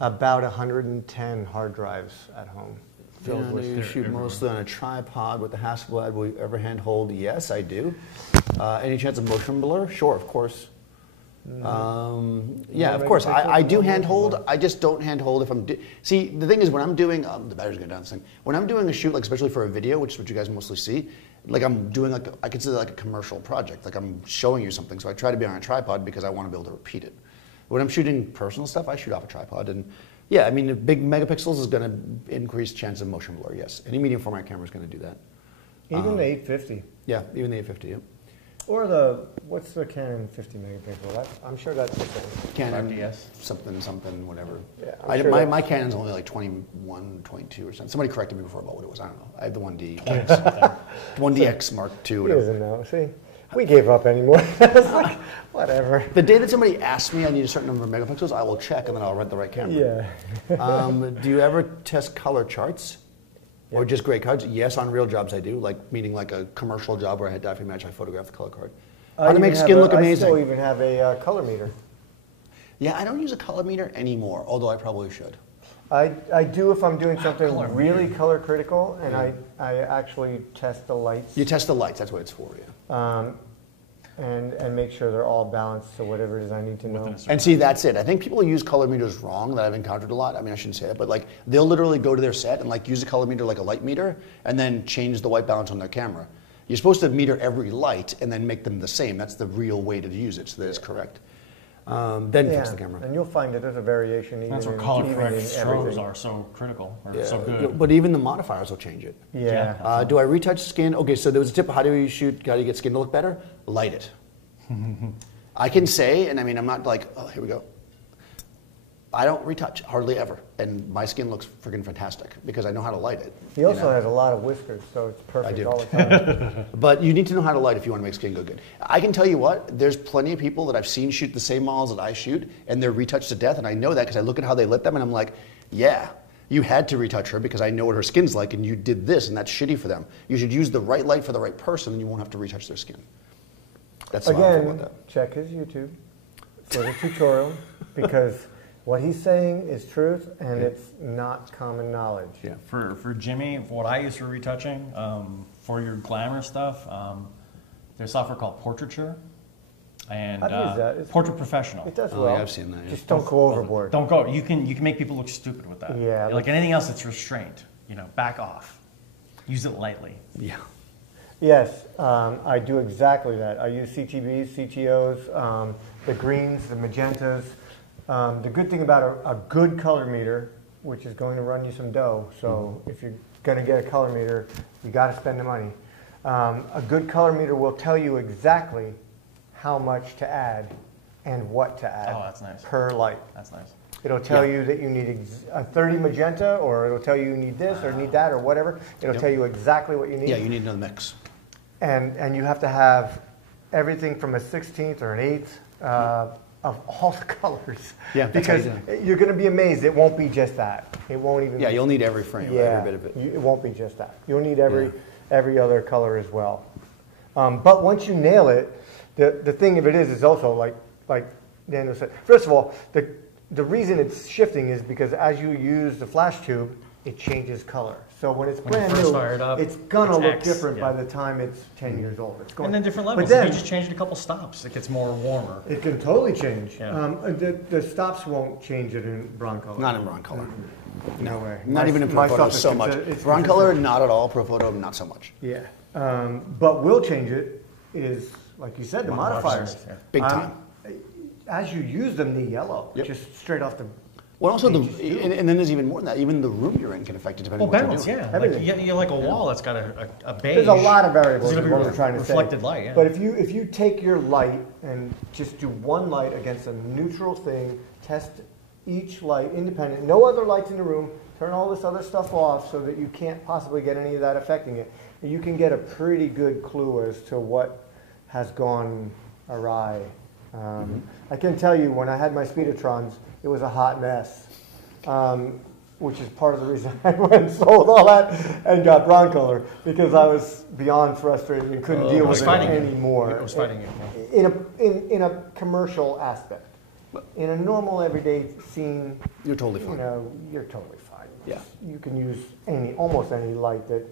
about 110 hard drives at home filled with. you shoot mostly on a tripod with the Hasselblad. Will you ever hand hold? Yes, I do. Any chance of motion blur? Sure, of course. Yeah, of course. I do hand hold. I just don't hand hold if I'm. See, the thing is, when I'm doing the battery's going down this thing. When I'm doing a shoot, like especially for a video, which is what you guys mostly see, like I'm doing like I consider like a commercial project. Like I'm showing you something, so I try to be on a tripod because I want to be able to repeat it. When I'm shooting personal stuff, I shoot off a tripod, and yeah, I mean, the big megapixels is going to increase chance of motion blur. Yes, any medium format camera is going to do that. Even the 850. Yeah, even the 850. Yeah. Or the, what's the Canon 50 megapixel? I'm sure that's the same. Canon 5DS. something whatever. Yeah, I'm sure my that's- my Canon's only like 21, 22 or something. Somebody corrected me before about what it was. I don't know. I have the 1D. 1DX Mark II. He Whatever. doesn't know. See, we gave up anymore. It's like, whatever. The day that somebody asks me I need a certain number of megapixels, I will check and then I'll rent the right camera. Yeah. Do you ever test color charts? Or just gray cards? Yes, on real jobs I do. Like meaning like a commercial job where I had diaphragm match, I photographed the color card. How to make skin look amazing. I still even have a color meter. Yeah, I don't use a color meter anymore, although I probably should. I do if I'm doing something Color really color critical, and I actually test the lights You test the lights, that's what it's for, yeah. and make sure they're all balanced to whatever it is I need to know. And see, that's it. I think people use color meters wrong that I've encountered a lot. I mean, I shouldn't say it, but like they'll literally go to their set and like use a color meter like a light meter and then change the white balance on their camera. You're supposed to meter every light and then make them the same. That's the real way to use it so that it's correct. Then fix the camera. And you'll find that there's a variation even That's where in, color even correct in strobes everything. are so critical or Yeah, so good. But even the modifiers will change it. Yeah. Do I retouch skin? Okay, so there was a tip. How do you shoot? How do you get skin to look better? Light it. I can say, and I mean, I'm not like, oh, here we go. I don't retouch hardly ever, and my skin looks freaking fantastic because I know how to light it. He you also know? has a lot of whiskers, so it's perfect do. all the time. But you need to know how to light if you want to make skin go good. I can tell you what, there's plenty of people that I've seen shoot the same models that I shoot, and they're retouched to death, and I know that because I look at how they lit them, and I'm like, yeah, you had to retouch her because I know what her skin's like, and you did this, and that's shitty for them. You should use the right light for the right person, and you won't have to retouch their skin. That's how I feel about Again, that. check his YouTube for the tutorial because what he's saying is truth and it's not common knowledge. Yeah. For Jimmy, what I use for retouching, for your glamour stuff, there's software called Portraiture. and I've used that. It's- Portrait Professional. It does Oh, well. yeah, I've seen that. Yeah. Just don't go overboard. Don't go. You can make people look stupid with that. Yeah, Like anything else that's restraint, back off. Use it lightly. Yeah. Yes, I do exactly that. I use CTBs, CTOs, the greens, the magentas. The good thing about a good color meter, which is going to run you some dough, so if you're going to get a color meter, you got to spend the money. A good color meter will tell you exactly how much to add and what to add. Oh, that's nice. Per light. That's nice. It'll tell you that you need a 30 magenta, or it'll tell you need this or need that or whatever. It'll tell you exactly what you need. Yeah, you need another mix. And you have to have everything from a 16th or an 8th of all the colors. Yeah, that's how you because do you're going to be amazed. It won't be just that. It won't even. Yeah, you'll need every frame, every bit of it. It won't be just that. You'll need every other color as well. But once you nail it, the thing of it is also like Daniel said. First of all, the reason it's shifting is because as you use the flash tube, it changes color. So when it's brand you first new, fire it up, it's gonna it's look X, different yeah. by the time it's 10 years old. It's going. And then different But levels. then, If you just changed a couple stops, it gets more warmer. it can totally change. Yeah. The stops won't change it in bronze color. Not in bronze color. No way. Not even in My Pro Photo stuff is so much. it's Bronze color, not at all. Pro Photo, not so much. Yeah. But will change it is, like you said, the modifiers. Yeah. Big time. As you use them, the yellow, Yep. just straight off the. Well, also, They just do. and then there's even more than that. Even the room you're in can affect it depending Well, on what balance, you're doing. yeah. Everything. Like you're like a wall that's got a beige. There's a lot of variables. It's Is gonna what be we're trying to reflected say. light, yeah. But if you take your light and just do one light against a neutral thing, test each light independent, no other lights in the room, turn all this other stuff off so that you can't possibly get any of that affecting it, and you can get a pretty good clue as to what has gone awry. I can tell you, when I had my Speedotrons, it was a hot mess, which is part of the reason I went and sold all that and got bronze color, because I was beyond frustrated and couldn't deal with it anymore. It was fighting it. In a commercial aspect. In a normal everyday scene, You're totally fine. you're totally fine. Yeah. You can use almost any light that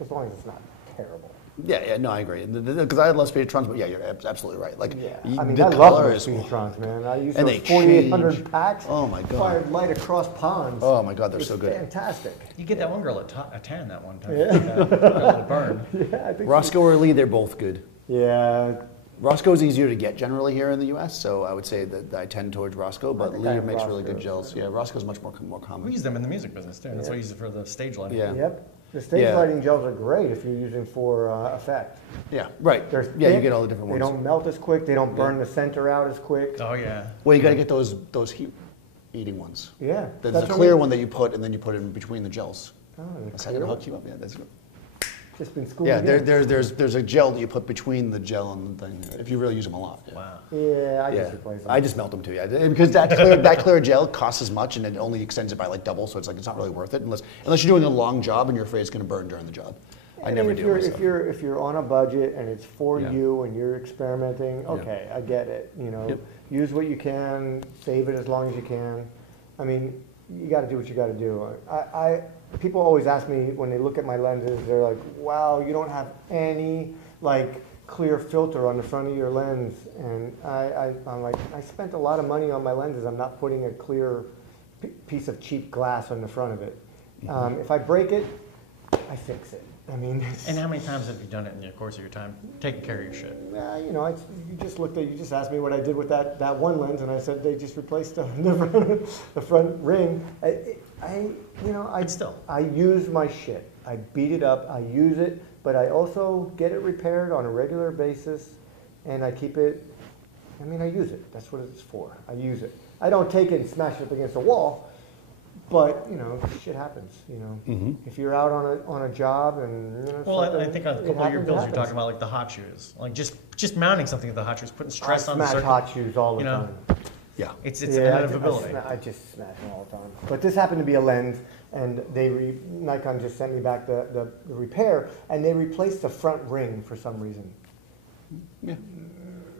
as long as it's not terrible. Yeah, no, I agree. Because I love Speedotrons, but yeah, you're absolutely right. Like, Yeah, y- I mean, the I love color those is. Speedotrons, man. I used And those they 4,800 change. packs. Oh my God. Fired light across ponds. Oh my God, they're It's so good. fantastic. You get that one girl a tan that one time. Yeah. Like a little burn. Yeah, I think. Roscoe or Lee, they're both good. Yeah. Roscoe's easier to get generally here in the U.S., so I would say that I tend towards Roscoe, but think I Lee have makes really good Roscoe. gels. Yeah, Roscoe's much more We common. use them in the music business too. That's why I use it for the stage lighting. Yeah. Yep. The stage Yeah. lighting gels are great if you're using for effect. Yeah, right. They're Yeah, you thick, get all the different They ones. don't melt as quick. They don't burn the center out as quick. Oh yeah. Well, you got to get those heat-eating ones. Yeah. There's that's a what clear we- one that you put, and then you put it in between the gels. Oh, the That's how you clear hook one? you up. Yeah, that's good. Just been schooled. Yeah, again. there's a gel that you put between the gel and the thing, if you really use them a lot. Yeah. Wow. Yeah, I Yeah. just replace them. I just melt them too, yeah. Because that clear gel costs as much, and it only extends it by like double, so it's like it's not really worth it unless you're doing a long job and you're afraid it's going to burn during the job. I And never if do you're, myself. if you're on a budget and it's for Yeah. you and you're experimenting, okay, I get it. Yep. Use what you can, save it as long as you can. I mean, you got to do what you got to do. People always ask me when they look at my lenses, they're like, "Wow, you don't have any like clear filter on the front of your lens." And I'm like, I spent a lot of money on my lenses. I'm not putting a clear piece of cheap glass on the front of it. If I break it, I fix it. I mean, And how many times have you done it in the course of your time taking care of your shit? you just asked me what I did with that one lens, and I said they just replaced the front ring. I use my shit. I beat it up. I use it, but I also get it repaired on a regular basis, and I keep it. I mean, I use it. That's what it's for. I use it. I don't take it and smash it up against a wall. But shit happens. If you're out on a job and Well, I something- think on a it couple of your happens, bills it you're talking happens. about like the hot shoes, like just mounting something to the hot shoes, putting stress I on the smash circuit. hot shoes all the you know, time. Yeah. It's Yeah, an inevitability. I just smash them all the time. But this happened to be a lens, and Nikon just sent me back the repair, and they replaced the front ring for some reason. Yeah.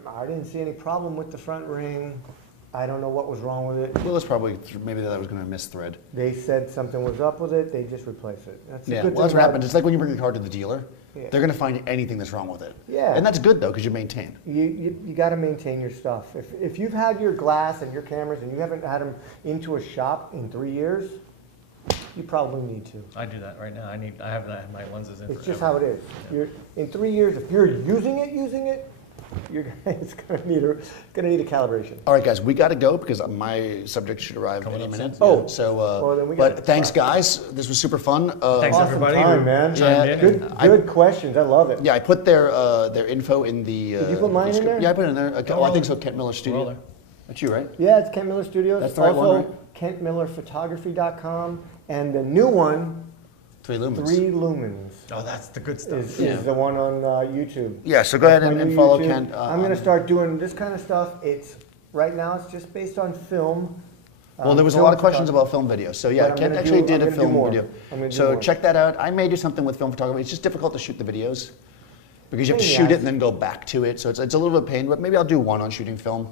I didn't see any problem with the front ring. I don't know what was wrong with it. Well, it's probably maybe that was going to miss thread. They said something was up with it. They just replaced it. That's Yeah, a good well, that's thing what about- happens. It's like when you bring your car to the dealer. Yeah. They're going to find anything that's wrong with it. Yeah. And that's good, though, because you maintain. You got to maintain your stuff. If you've had your glass and your cameras and you haven't had them into a shop in 3 years, you probably need to. I do that right now. I have that my lenses in. It's just how it is. In 3 years, if you're using it, it's gonna need a calibration. All right, guys, we got to go because my subject should arrive Coming any up minute. soon. Oh. So, Well, then we got- but thanks, guys. This was super fun. Thanks, Awesome everybody. time, who man. chimed in. Good questions. I love it. Yeah, I put their info in the. Did you put mine in script. there? Yeah, I put it in there. Oh, I think so. Kent Miller Studio. We're all there. That's you, right? Yeah, it's Kent Miller Studios. That's the right also, one, right? KentMillerPhotography.com, and the new one, 3 lumens. 3 Lumens, Oh, that's the good stuff. is the one on YouTube. Yeah, so go ahead My and new follow YouTube. Kent. I'm going to start doing this kind of stuff. Right now it's just based on film. Well, there was a film lot of questions photography. about film video. So yeah, But I'm Kent gonna actually do- did I'm a gonna do film more. video. I'm gonna do So more. check that out. I may do something with film photography. It's just difficult to shoot the videos because you have to Pain in shoot the it and then go back to it. So it's a little bit of pain, but maybe I'll do one on shooting film.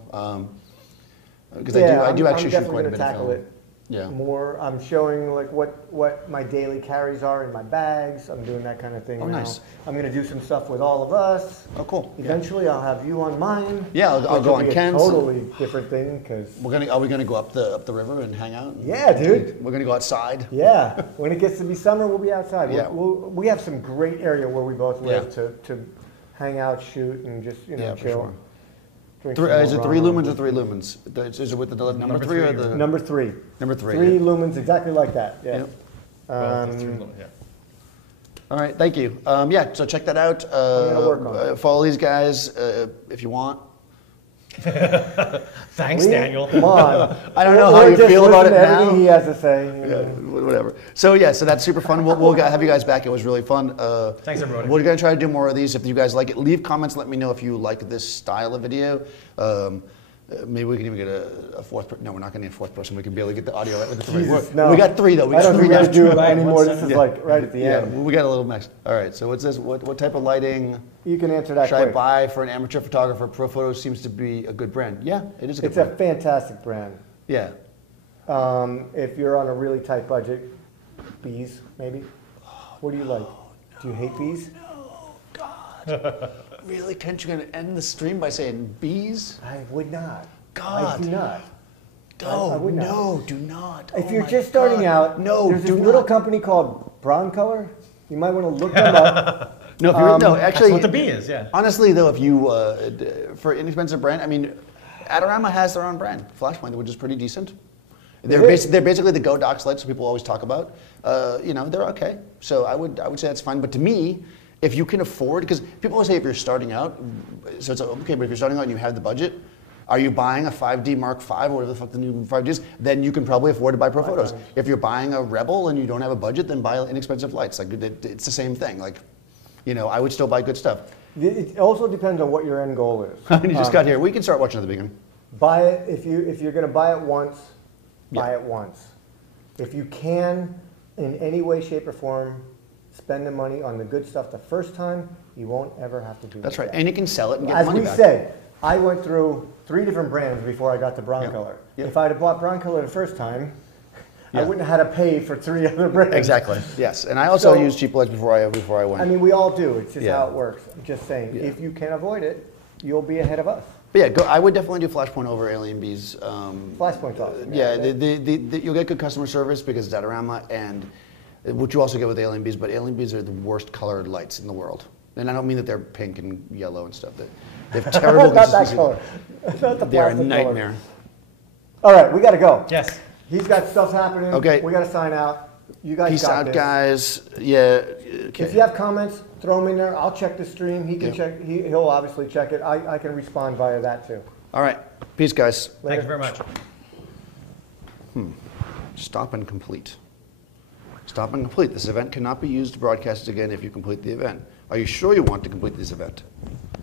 Because I do actually shoot quite a bit of tackle film. it Yeah. more. I'm showing like what my daily carries are in my bags. I'm doing that kind of thing Oh, now. nice. I'm going to do some stuff with all of us. Oh, cool. Eventually, I'll have you on mine. Yeah, I'll which go will on be Kent's. A totally different thing because. Are we gonna go up the river and hang out? Yeah, dude. We're gonna go outside. Yeah, when it gets to be summer, we'll be outside. Yeah. We have some great area where we both live Yeah. to hang out, shoot, and just Yeah, for chill. sure. Drink Is some it more 3 rum. lumens or 3 lumens? Is it with the number Number 3 or three or- the Number 3. number 3? 3 lumens, exactly like that. Yeah. Yep. Well, it's through- yeah. All right, thank you. Yeah, so check that out. gonna work on it. Follow these guys if you want. Thanks, Daniel. Come on. I don't know Or how you just feel about listen it to everything now. he has to say. Yeah, whatever. So yeah, so that's super fun. We'll have you guys back. It was really fun. Thanks, everybody. We're gonna try to do more of these. If you guys like it, leave comments. Let me know if you like this style of video. Maybe we can even get a fourth. No, we're not gonna need a fourth person. We can barely get the audio right with the 3. Jesus, no. We got 3 though. We I got don't 3 think we're now. going to do it Right, anymore. one This is second. like right at the Yeah, end. we got a little mix. All right. So what's this? What type of lighting You can answer that should I quick. buy for an amateur photographer? Pro Photo seems to be a good brand. Yeah, it is a good It's a brand. fantastic brand. Yeah. If you're on a really tight budget, bees, maybe. What do you like? Do you hate bees? Really, Kent, you're gonna end the stream by saying bees? I would not. God. I do not. No, I would not. no, do not. If Oh you're my just starting God. out, no, there's do this little not. company called Brown Color. You might want to look them up. No, if you're, no, That's actually, what the bee is, yeah. honestly though, if you for inexpensive brand, I mean, Adorama has their own brand, Flashpoint, which is pretty decent. They're, Is it? they're basically the Go Docs lights people always talk about. They're okay. So I would say that's fine. But to me, if you can afford, because people always say if you're starting out, so it's okay, but if you're starting out and you have the budget, are you buying a 5D Mark V or whatever the fuck the new 5D is? Then you can probably afford to buy Pro Photos. If you're buying a Rebel and you don't have a budget, then buy inexpensive lights. Like it's the same thing. Like, I would still buy good stuff. It also depends on what your end goal is. You just got here. We can start watching at the beginning. Buy it if you're going to buy it once. Buy Yeah. it once. If you can, in any way, shape, or form, spend the money on the good stuff the first time, you won't ever have to do That's it right. again. And you can sell it and get As money we back. said, I went through 3 different brands before I got to Brown Yep. Color. Yep. If I'd have bought Brown Color the first time, I Yeah. wouldn't have had to pay for 3 other brands. Exactly. Yes. And I also So- used cheap lights before I went. I mean, we all do. It's just Yeah. how it works. I'm just saying, Yeah. if you can avoid it, you'll be ahead of us. But yeah, I would definitely do Flashpoint over Alien Bees. Flashpoint's awesome. Yeah, you'll get good customer service because it's Adorama, and what you also get with Alien Bees. But Alien Bees are the worst colored lights in the world, and I don't mean that they're pink and yellow and stuff. They have terrible. Not that consistency. color. Not the They're a plastic color. nightmare. All right, we got to go. Yes. He's got stuff happening. Okay. We got to sign out. You guys Peace got out, this. guys. Yeah. Okay. If you have comments, throw them in there. I'll check the stream. He can Yeah. check. He'll obviously check it. I can respond via that too. All right. Peace, guys. Thank you very much. Stop and complete. Stop and complete. This event cannot be used to broadcast again if you complete the event. Are you sure you want to complete this event?